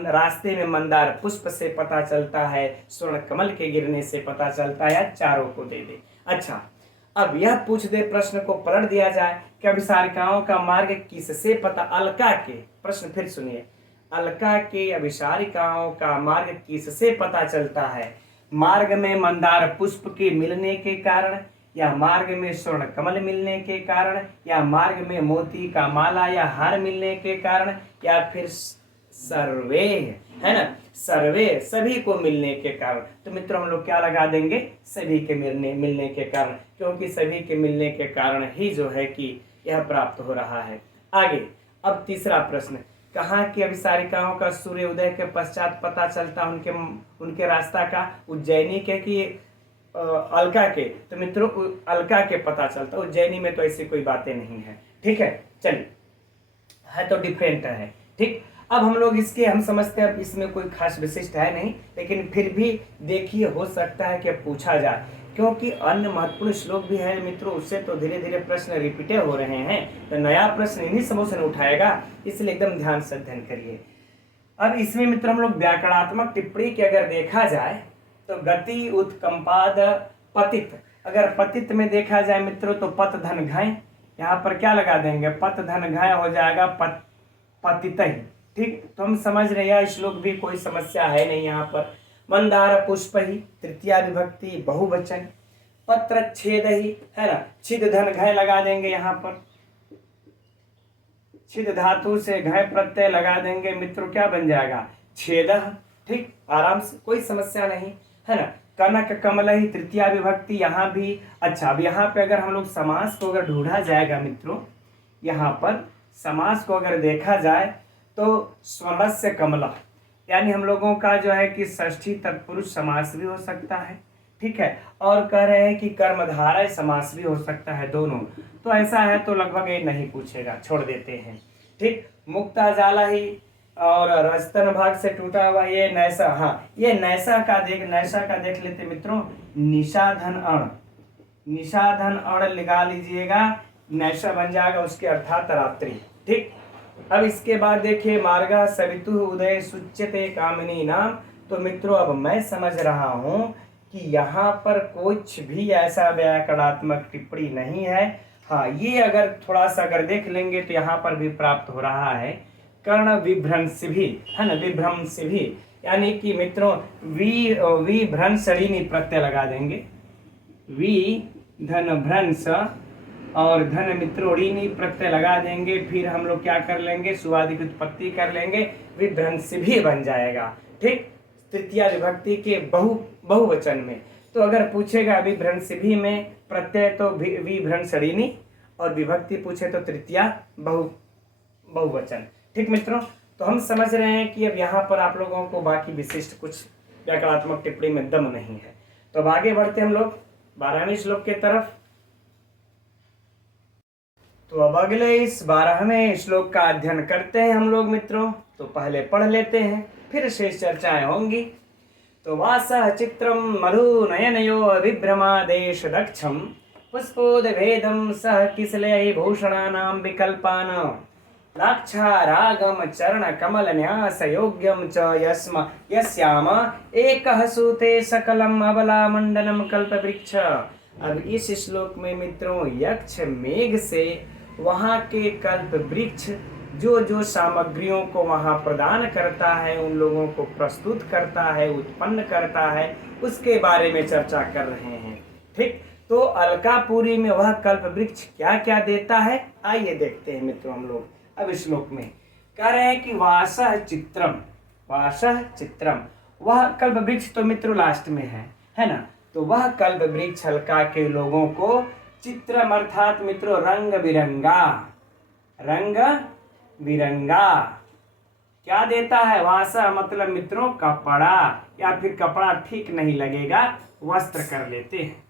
रास्ते में मंदार पुष्प से पता चलता है, स्वर्ण कमल के गिरने से पता चलता है, या चारों को दे दे। अच्छा, अब यह पूछ दे, प्रश्न को पलट दिया जाए कि अभिसारिकाओं का मार्ग किससे पता, अलका के, प्रश्न फिर सुनिए, अलका के अभिसारिकाओं का मार्ग किससे पता चलता है, मार्ग में मंदार पुष्प के मिलने के कारण, या मार्ग में स्वर्ण कमल मिलने के कारण, या मार्ग में मोती का माला या हार मिलने के कारण, या फिर सर्वे, है ना, सर्वे सभी को मिलने के कारण। तो मित्रों हम लोग क्या लगा देंगे, सभी के मिलने के कारण, क्योंकि सभी के मिलने के कारण ही जो है कि यह प्राप्त हो रहा है। आगे अब तीसरा प्रश्न, कहाँ की अभिसारिकाओं का सूर्य उदय के पश्चात पता चलता उनके रास्ता का, उज्जैनी के कि अलका के। तो मित्रों अलका के पता चलता, उज्जैनी में तो ऐसी कोई बातें नहीं है। ठीक है, चलिए, है तो डिफरेंट है। ठीक, अब हम लोग इसके हम समझते हैं इसमें कोई खास विशिष्ट है नहीं, लेकिन फिर भी देखिए हो सकता है कि पूछा जाए, क्योंकि अन्य महत्वपूर्ण श्लोक भी है मित्रों, उससे तो धीरे धीरे प्रश्न रिपीटे हो रहे हैं, तो नया प्रश्न इन्हीं समूह से उठाएगा, इसलिए एकदम ध्यान से अध्ययन करिए। अब इसमें मित्र हम लोग व्याकरणात्मक टिप्पणी के अगर देखा जाए तो गति उत्कंपाद पतित, अगर पतित में देखा जाए मित्रों तो पत धन घय, यहाँ पर क्या लगा देंगे, पत धन घय हो जाएगा पतित ही। ठीक, तो हम समझ रहे हैं श्लोक भी कोई समस्या है नहीं। यहाँ पर मंदार पुष्प ही तृतीया विभक्ति बहुवचन, पत्र छेद ही, है ना, छिद धन घय लगा देंगे यहाँ पर, छिद धातु से घय प्रत्यय लगा देंगे मित्रों, क्या बन जाएगा? छेदः। ठीक, आराम से, कोई समस्या नहीं है ना। कनक कमल ही तृतीया विभक्ति, यहाँ भी। अच्छा, अब यहाँ पे अगर हम लोग समास को अगर ढूंढा जाएगा मित्रों, यहाँ पर समास को अगर देखा जाए तो स्वमस्य कमला, यानी हम लोगों का जो है कि षष्ठी तत्पुरुष समास भी हो सकता है। ठीक है, और कह रहे हैं कि कर्मधारय समास भी हो सकता है, दोनों। तो ऐसा है तो लगभग ये नहीं पूछेगा, छोड़ देते हैं। ठीक, मुक्ता जाला ही और रजतन भाग से टूटा हुआ, ये नैसा। हाँ, ये नैसा का देख लेते मित्रों। निषाधन अण, निषाधन अण लगा लीजिएगा, नैसा बन जाएगा उसके अर्थात रात्रि। ठीक, अब इसके बाद देखिए मार्गा सवितु उदय सुच्यते कामिनी नाम। तो मित्रों अब मैं समझ रहा हूं कि यहाँ पर कुछ भी ऐसा व्याकरणात्मक टिप्पणी नहीं है। हाँ, ये अगर थोड़ा सा अगर देख लेंगे तो यहाँ पर भी प्राप्त हो रहा है कर्ण विभ्रंश भी, है ना, विभ्रंश भी, यानी कि मित्रों विभ्रंशणीनि प्रत्यय लगा देंगे। वि धन भ्रंश और धन मित्रोड़ीनी प्रत्यय लगा देंगे, फिर हम लोग क्या कर लेंगे? सुवादि की उत्पत्ति कर लेंगे, विभ्रंश भी बन जाएगा। ठीक, तृतीया विभक्ति के बहुवचन में। तो अगर पूछेगा विभ्रंश भी में प्रत्यय तो विभ्रंशणीनि, और विभक्ति पूछे तो तृतीया बहुवचन। ठीक मित्रों, तो हम समझ रहे हैं कि अब यहाँ पर आप लोगों को बाकी विशिष्ट कुछ व्याकरणात्मक टिप्पणी में दम नहीं है। तो अब आगे बढ़ते हम लोग 12वें श्लोक के तरफ। तो अब अगले इस 12वें श्लोक का अध्ययन करते हैं हम लोग मित्रों। तो पहले पढ़ लेते हैं, फिर शेष चर्चाएं होंगी। तो वासः चित्रम मधु नयनयो विभ्रमादेश दक्षम पुष्पोदभेदम सह किसलय भूषणानां विकल्पान लाक्षा रागम चरण कमल न्यास योग्यम च यस्याम एकः सूते सकलम अबला मंडलम कल्पवृक्ष। अब इस श्लोक में मित्रों यक्ष मेघ से वहाँ के कल्प वृक्ष जो सामग्रियों को वहाँ प्रदान करता है, उन लोगों को प्रस्तुत करता है, उत्पन्न करता है, उसके बारे में चर्चा कर रहे हैं। ठीक, तो अलकापुरी में वह कल्प वृक्ष क्या क्या देता है, आइए देखते हैं मित्रों हम लोग। अब इस श्लोक में कह रहे हैं कि वासः चित्रम, वासः चित्रम, वह कल्प वृक्ष तो मित्रों लास्ट में है ना। तो वह कल्प वृक्ष हल्का के लोगों को चित्रम अर्थात मित्रों रंग बिरंगा, रंग बिरंगा क्या देता है? वासा मतलब मित्रों कपड़ा, या फिर कपड़ा ठीक नहीं लगेगा, वस्त्र कर लेते हैं।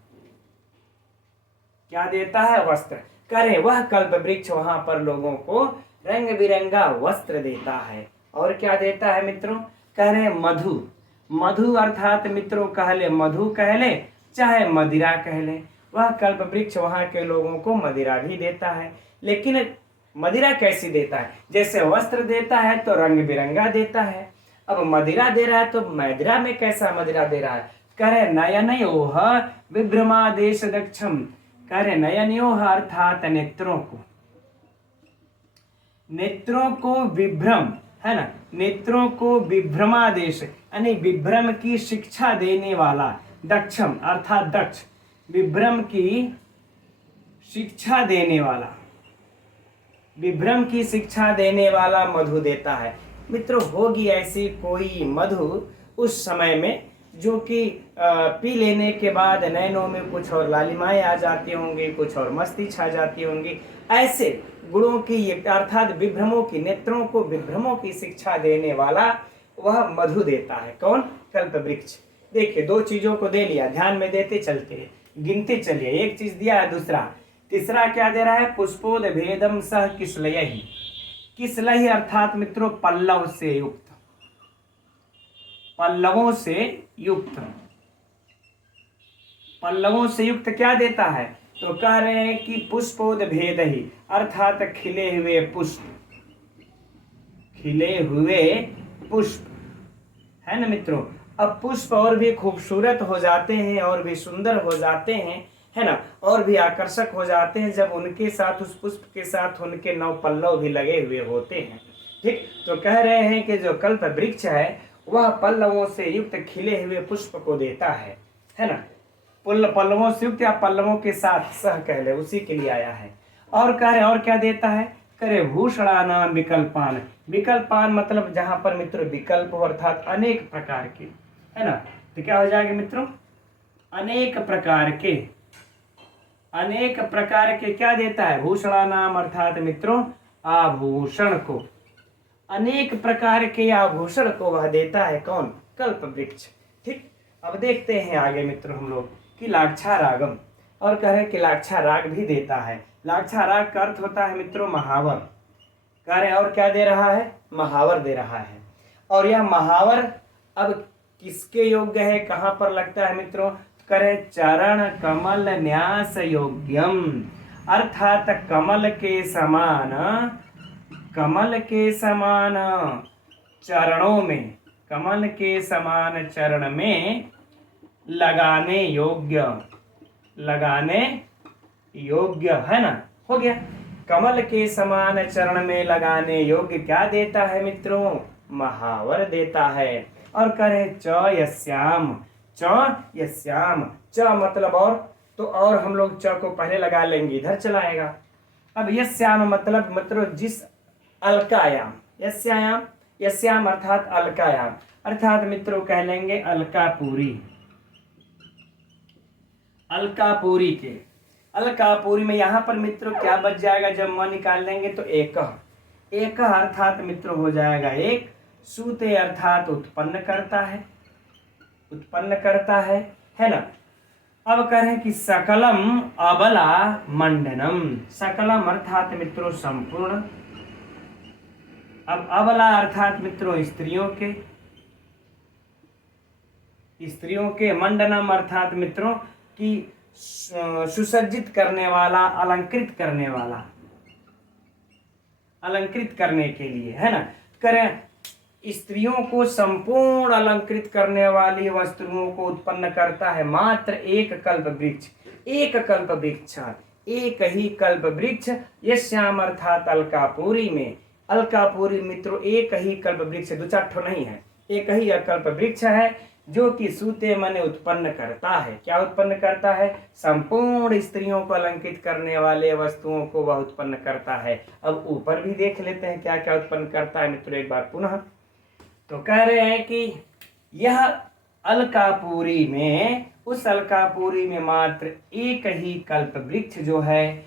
क्या देता है? वस्त्र। करे वह कल्प वृक्ष वहां पर लोगों को रंग बिरंगा वस्त्र देता है। और क्या देता है मित्रों? कह रहे मधु, मधु अर्थात मित्रों कह ले मधु कह ले चाहे मदिरा कह ले, वह कल्प वृक्ष वहां के लोगों को मदिरा भी देता है। लेकिन मदिरा कैसी देता है? जैसे वस्त्र देता है तो रंग बिरंगा देता है, अब मदिरा दे रहा है तो मदिरा में कैसा मदिरा दे रहा है? कह रहे नयनयोः विभ्रमादेश दक्षम, कह रहे नयनयोः अर्थात नेत्रों को, नेत्रों को विभ्रम, है ना, नेत्रों को विभ्रमादेश यानी विभ्रम की शिक्षा देने वाला, दक्षम अर्थात दक्ष, विभ्रम की शिक्षा देने वाला, विभ्रम की शिक्षा देने वाला मधु देता है। मित्रों होगी ऐसी कोई मधु उस समय में जो कि पी लेने के बाद नैनों में कुछ और लालिमाएं आ जाती होंगी, कुछ और मस्ती छा जाती होंगी, ऐसे गुणों की अर्थात विभ्रमों की, नेत्रों को विभ्रमों की शिक्षा देने वाला वह मधु देता है। कौन? कल्प वृक्ष। देखिए दो चीजों को दे लिया, ध्यान में देते चलते गिनते चलिए, एक चीज दिया है, दूसरा तीसरा क्या दे रहा है? पुष्पोद भेदम सह किसलयहि, किसलयहि अर्थात मित्रों पल्लव से युक्त, पल्लवों से युक्त, पल्लवों से युक्त क्या देता है? तो कह रहे हैं कि पुष्पोद भेदहि अर्थात खिले हुए पुष्प, खिले हुए पुष्प, है ना मित्रों। अब पुष्प और भी खूबसूरत हो जाते हैं और भी सुंदर हो जाते हैं, है ना, और भी आकर्षक हो जाते हैं जब उनके साथ, उस पुष्प के साथ उनके नौ पल्लव भी लगे हुए होते हैं। ठीक, तो कह रहे हैं कि जो कल्प वृक्ष है वह पल्लवों से युक्त खिले हुए पुष्प को देता है ना, पल्लवों से युक्त या पल्लवों के साथ, सह कह ले, उसी के लिए आया है। और कह रहे और क्या देता है? करे भूषणानाम विकल्पान। विकल्पान मतलब जहां पर मित्रों विकल्प हो अर्थात अनेक प्रकार के, है ना। तो क्या हो जाएगा मित्रों, अनेक प्रकार के, अनेक प्रकार के क्या देता है, भूषणानाम अर्थात मित्रों आभूषण को, अनेक प्रकार के आभूषण को वह देता है। कौन, कल्प वृक्ष। ठीक, अब देखते हैं आगे मित्रों हम लोग कि लाक्षा रागम, और कह रहे कि लाक्षा राग भी देता है। लाक्षा राग का अर्थ होता है मित्रों महावर, कह रहे और क्या दे रहा है, महावर दे रहा है। और यह महावर अब किसके योग्य है, कहां पर लगता है मित्रों, करे चरण कमल न्यास योग्यम, अर्थात कमल के समान, कमल के समान चरणों में, कमल के समान चरण में लगाने योग्य, लगाने योग्य, है ना। हो गया, कमल के समान चरण में लगाने योग्य क्या देता है मित्रों, महावर देता है। और करे च यस्याम, च यस्याम, च मतलब और, तो और हम लोग च को पहले लगा लेंगे, इधर चलाएगा। अब यस्याम मतलब मित्रों जिस अलकायाम, यस्याम, यस्याम अर्थात अलकायाम, अर्थात मित्रों कह लेंगे अलकापुरी, अलकापुरी के, अलकापुरी में यहाँ पर मित्रों क्या बच जाएगा, जब म निकाल लेंगे तो एक, एक अर्थात मित्रों हो जाएगा एक, सूते अर्थात उत्पन्न करता है, उत्पन्न करता है ना। अब कह रहे हैं कि सकलम अबला मंडनम, सकलम अर्थात मित्रों संपूर्ण, अब अबला अर्थात मित्रों स्त्रियों के, स्त्रियों के, मंडनम अर्थात मित्रों की सुसज्जित करने वाला, अलंकृत करने वाला, अलंकृत करने के लिए, है ना। करें स्त्रियों को संपूर्ण अलंकृत करने वाली वस्तुओं को उत्पन्न करता है मात्र एक कल्प वृक्ष, एक कल्प वृक्ष, एक ही कल्प वृक्ष, यस्याम अर्थात अलकापुरी में, अलकापुरी मित्रों एक ही कल्प वृक्ष, दो चार ठो नहीं है, एक ही कल्प वृक्ष है जो कि सूते मने उत्पन्न करता है। क्या उत्पन्न करता है, संपूर्ण स्त्रियों को अलंकृत करने वाले वस्तुओं को वह उत्पन्न करता है। अब ऊपर भी देख लेते हैं क्या क्या उत्पन्न करता है मित्रों एक बार पुनः। तो कह रहे हैं कि यह अलकापुरी में, उस अलकापुरी में मात्र एक ही कल्प वृक्ष जो है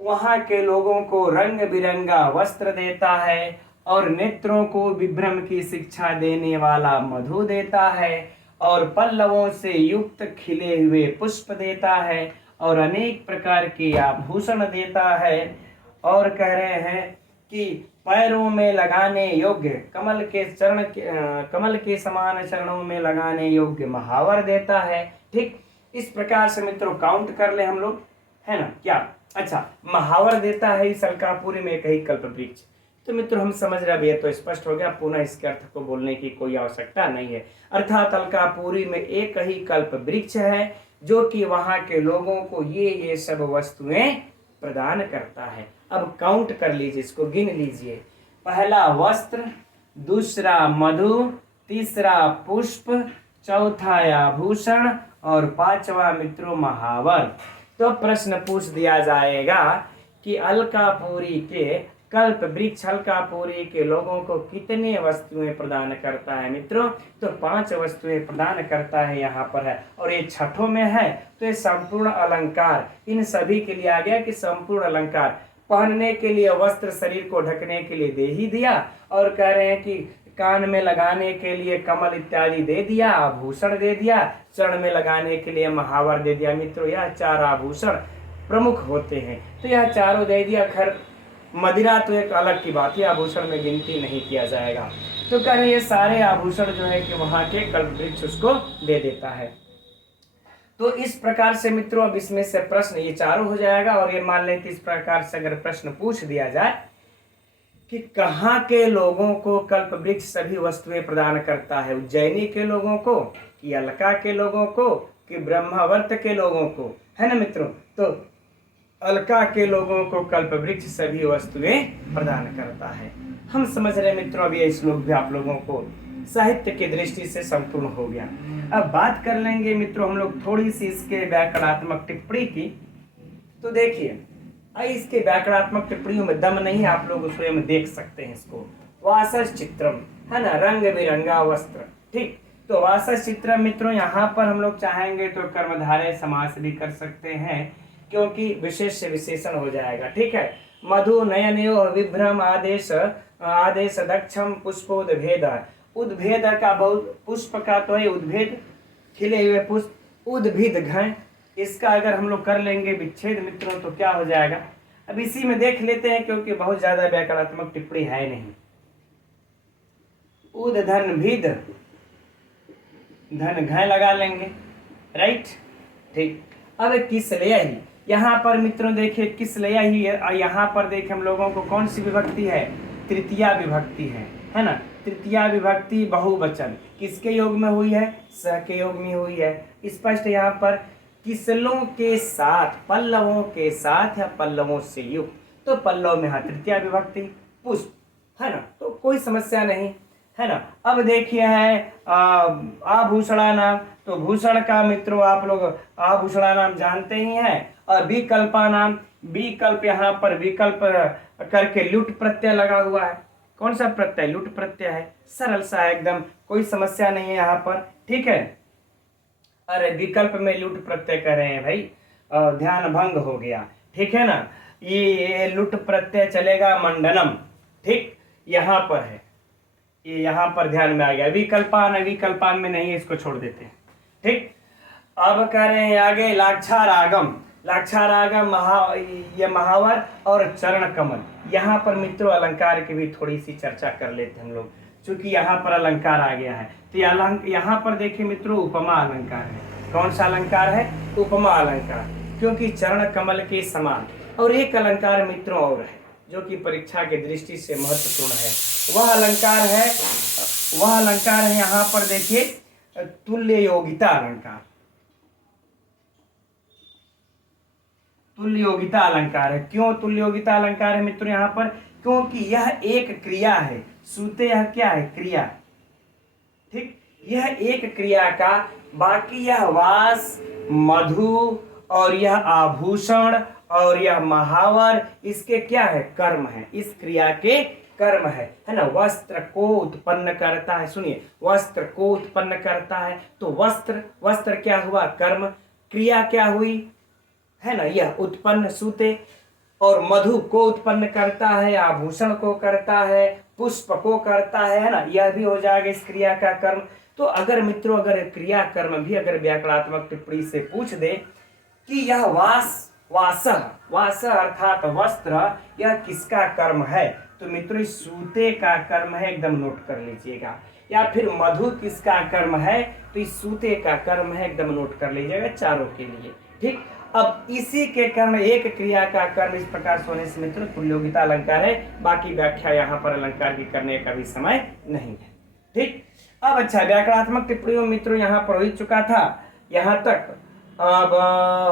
वहां के लोगों को रंग बिरंगा वस्त्र देता है, और नेत्रों को विभ्रम की शिक्षा देने वाला मधु देता है, और पल्लवों से युक्त खिले हुए पुष्प देता है, और अनेक प्रकार के आभूषण देता है। और कह रहे हैं कि पैरों में लगाने योग्य, कमल के चरण, कमल के समान चरणों में लगाने योग्य महावर देता है। ठीक, इस प्रकार से मित्रों काउंट कर ले हम लोग, है ना। क्या, अच्छा महावर देता है इस अलकापुरी में एक ही कल्प वृक्ष। तो मित्रों हम समझ रहे, अब ये तो स्पष्ट हो गया, पुनः इसके अर्थ को बोलने की कोई आवश्यकता नहीं है। अर्थात अलकापुरी में एक ही कल्प वृक्ष है जो कि वहां के लोगों को ये सब वस्तुएं प्रदान करता है। अब काउंट कर लीजिए, इसको गिन लीजिए, पहला वस्त्र, दूसरा मधु, तीसरा पुष्प, चौथा आभूषण, और पांचवा मित्रों महावर। तो प्रश्न पूछ दिया जाएगा कि अलकापुरी के कल्प वृक्ष, अलकापुरी के लोगों को कितने वस्तुएं प्रदान करता है मित्रों, तो 5 वस्तुएं प्रदान करता है यहाँ पर है। और ये छठों में है तो ये संपूर्ण अलंकार, इन सभी के लिए आ गया कि संपूर्ण अलंकार, पहनने के लिए वस्त्र, शरीर को ढकने के लिए दे ही दिया, और कह रहे हैं कि कान में लगाने के लिए कमल इत्यादि दे दिया, आभूषण दे दिया, चरण में लगाने के लिए महावर दे दिया। मित्रों यह 4 आभूषण प्रमुख होते हैं, तो यह चारों दे दिया। खैर मदिरा तो एक अलग की बात है, आभूषण में गिनती नहीं किया जाएगा। तो कह रहे ये सारे आभूषण जो है कि वहां के कल्प वृक्ष उसको दे देता है। तो इस प्रकार से मित्रों अब इसमें से प्रश्न ये चारों हो जाएगा। और ये मान लें कि इस प्रकार से अगर प्रश्न पूछ दिया जाए कि कहाँ के लोगों को कल्प वृक्ष सभी वस्तुएं प्रदान करता है, उज्जैनी के लोगों को, कि अलका के लोगों को, कि ब्रह्मावर्त के लोगों को, है ना मित्रों। तो अलका के लोगों को कल्प वृक्ष सभी वस्तुएं प्रदान करता है। हम समझ रहे मित्रों, अब ये श्लोक भी आप लोगों को साहित्य की दृष्टि से संपूर्ण हो गया। अब बात कर लेंगे मित्रों हम लोग थोड़ी सी इसके व्याकरणात्मक टिप्पणी की। तो देखिए इसके व्याकरणात्मक टिप्पणियों में दम नहीं, आप लोग स्वयं देख सकते हैं इसको। वासस चित्रम, है ना, रंग बिरंगा वस्त्र। ठीक, तो वासस चित्रम मित्रों, यहाँ पर हम लोग चाहेंगे तो कर्मधारय समास भी कर सकते हैं, क्योंकि विशेष से विशेषण हो जाएगा। ठीक है, मधु नयनयो विभ्रम आदेश आदेश दक्षम पुष्पोद्भेद। उद्भेद का बहुत, पुष्प का तो है उद्भेद, खिले हुए पुष्प, उद्भिद घय, इसका अगर हम लोग कर लेंगे विच्छेद मित्रों तो क्या हो जाएगा। अब इसी में देख लेते हैं, क्योंकि बहुत ज्यादा व्याकरणात्मक टिप्पणी है नहीं। उद धन भिद, धन घय लगा लेंगे, राइट। ठीक, अब किसलया ही, यहाँ पर मित्रों देखिए किसलया ही है, यहाँ पर देखिए हम लोगों को कौन सी विभक्ति है, तृतीया विभक्ति है ना। तृतीया विभक्ति बहुवचन किसके योग में हुई है, स के योग में हुई है। स्पष्ट यहाँ पर किसलों के साथ, पल्लवों के साथ या पल्लवों से युक्त, तो पल्लव में हाँ तृतीया विभक्ति पुष्प, है ना, तो कोई समस्या नहीं, है ना। अब देखिए है आभूषणा नाम, तो भूषण का मित्रों आप लोग आभूषणा नाम जानते ही हैं। और विकल्पा नाम, विकल्प यहाँ पर विकल्प करके लुट प्रत्यय लगा हुआ है। कौन सा प्रत्यय, लुट प्रत्यय है, सरल सा है एकदम, कोई समस्या नहीं है यहाँ पर। ठीक है, अरे विकल्प में लुट प्रत्यय कर रहे हैं भाई, ध्यान भंग हो गया। ठीक है ना, ये लुट प्रत्यय चलेगा मंडनम। ठीक, यहाँ पर है, ये यहाँ पर ध्यान में आ गया। विकल्पान, विकल्पान में नहीं है, इसको छोड़ देते हैं। ठीक, अब कह रहे हैं आगे लाक्षारागम, लाक्षारागम ये महावर और चरण कमल। यहाँ पर मित्रों अलंकार की भी थोड़ी सी चर्चा कर लेते हैं हम लोग, क्योंकि यहाँ पर अलंकार आ गया है। तो यहाँ पर देखिए मित्रों उपमा अलंकार है। कौन सा अलंकार है, उपमा अलंकार, क्योंकि चरण कमल के समान। और एक अलंकार मित्रों और है जो कि परीक्षा की दृष्टि से महत्वपूर्ण है, वह अलंकार है यहाँ पर देखिए तुल्य योगिता अलंकार। तुल्य योगिता अलंकार है। क्यों तुल्य योगिता अलंकार है मित्रों यहाँ पर, क्योंकि यह एक क्रिया है। सूते यह क्या है, क्रिया। ठीक, यह एक क्रिया का, बाकी यह वास, मधु और यह आभूषण और यह महावर इसके क्या है, कर्म है, इस क्रिया के कर्म है ना। वस्त्र को उत्पन्न करता है, सुनिए, वस्त्र को उत्पन्न करता है, तो वस्त्र, वस्त्र क्या हुआ, कर्म, क्रिया क्या हुई, है ना, यह उत्पन्न सूते। और मधु को उत्पन्न करता है, आभूषण को करता है, पुष्प को करता है ना, यह भी हो जाएगा इस क्रिया का कर्म। तो अगर मित्रों अगर क्रिया कर्म भी अगर व्याकरणात्मक टिप्पणी से पूछ दे कि यह वास अर्थात वस्त्र, यह किसका कर्म है, तो मित्रों सूते का कर्म है, एकदम नोट कर लीजिएगा। या फिर मधु किसका कर्म है, तो इस सूते का कर्म है, एकदम नोट कर लीजिएगा चारों के लिए। ठीक, अब इसी के कारण एक क्रिया का कर्म इस प्रकार होने से मित्रों तुल्योगिता अलंकार है। बाकी व्याख्या यहाँ पर अलंकार की करने का भी समय नहीं है। ठीक, अब अच्छा व्याकरणात्मक टिप्पणियों मित्रों यहाँ पर हो चुका था यहाँ तक। अब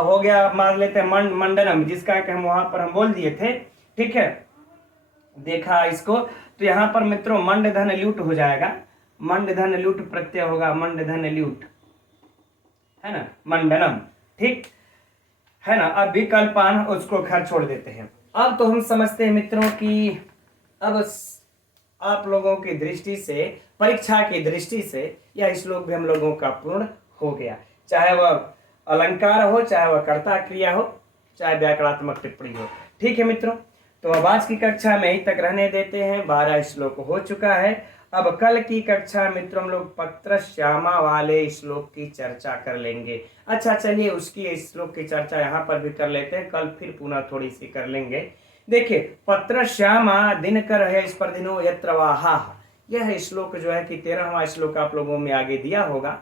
हो गया, मान लेते हैं मंडनम, जिसका कि हम वहां पर हम बोल दिए थे। ठीक है, देखा इसको, तो यहाँ पर मित्रों मंड धन ल्यूट हो जाएगा, मंड धन ल्यूट प्रत्यय होगा, मंड धन ल्यूट, है ना, मंडनम। ठीक है ना। अब विकल्पान उसको घर छोड़ देते हैं। अब तो हम समझते हैं मित्रों कि अब आप लोगों की दृष्टि से, परीक्षा की दृष्टि से यह श्लोक भी हम लोगों का पूर्ण हो गया, चाहे वह अलंकार हो, चाहे वह कर्ता क्रिया हो, चाहे व्याकरणात्मक टिप्पणी हो। ठीक है मित्रों, तो अब आज की कक्षा में यहीं तक रहने देते हैं। 12 श्लोक हो चुका है। अब कल की कक्षा मित्रों हम लोग पत्र श्यामा वाले श्लोक की चर्चा कर लेंगे। अच्छा चलिए उसकी श्लोक की चर्चा यहाँ पर भी कर लेते हैं, कल फिर पुनः थोड़ी सी कर लेंगे। देखिए पत्र श्यामा दिनकर है स्पर्धिनो यत्र वाहा, यह श्लोक जो है कि 13वां श्लोक आप लोगों में आगे दिया होगा।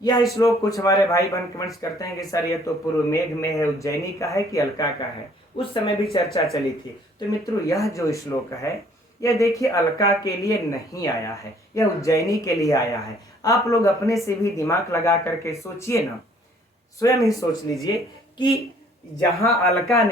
यह श्लोक कुछ हमारे भाई बहन कमेंट्स करते हैं कि सर ये तो पूर्व मेघ में है, उज्जैनी का है कि अलका का है, उस समय भी चर्चा चली थी। तो मित्रों यह जो श्लोक है यह देखिए अलका के लिए नहीं आया है, यह उज्जैनी के लिए आया है। आप लोग अपने से भी दिमाग लगा करके सोचिए ना, स्वयं ही सोच लीजिए कि जहाँ अलका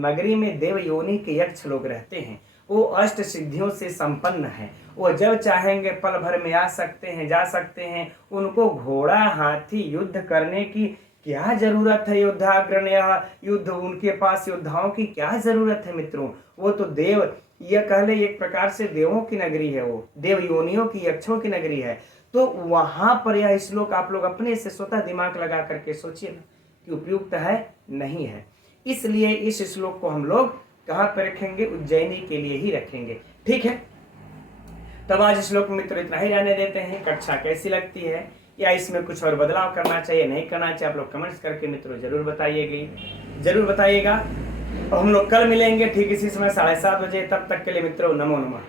नगरी में देव योनि के यक्ष लोग रहते हैं, वो अष्ट सिद्धियों से संपन्न है, वो जब चाहेंगे पल भर में आ सकते हैं, जा सकते हैं। उनको घोड़ा हाथी युद्ध करने की क्या जरूरत है योद्धाग्रण्य युद्ध, उनके पास योद्धाओं की क्या जरूरत है मित्रों। वो तो देव, यह कह ले एक प्रकार से देवों की नगरी है, वो देव योनियों की, यक्षों की नगरी है। तो वहां पर यह श्लोक आप लोग अपने से स्वतः दिमाग लगा करके सोचिए ना कि उपयुक्त है नहीं है। इसलिए इस श्लोक को हम लोग कहां पर रखेंगे, उज्जैनी के लिए ही रखेंगे। ठीक है, तब आज श्लोक में मित्रों इतना ही रहने देते हैं। कक्षा कैसी लगती है या इसमें कुछ और बदलाव करना चाहिए नहीं करना चाहिए, आप लोग कमेंट्स करके मित्रों जरूर बताइएगा। और हम लोग कल मिलेंगे ठीक इसी समय 7:30 बजे। तब तक के लिए मित्रों नमो नमः।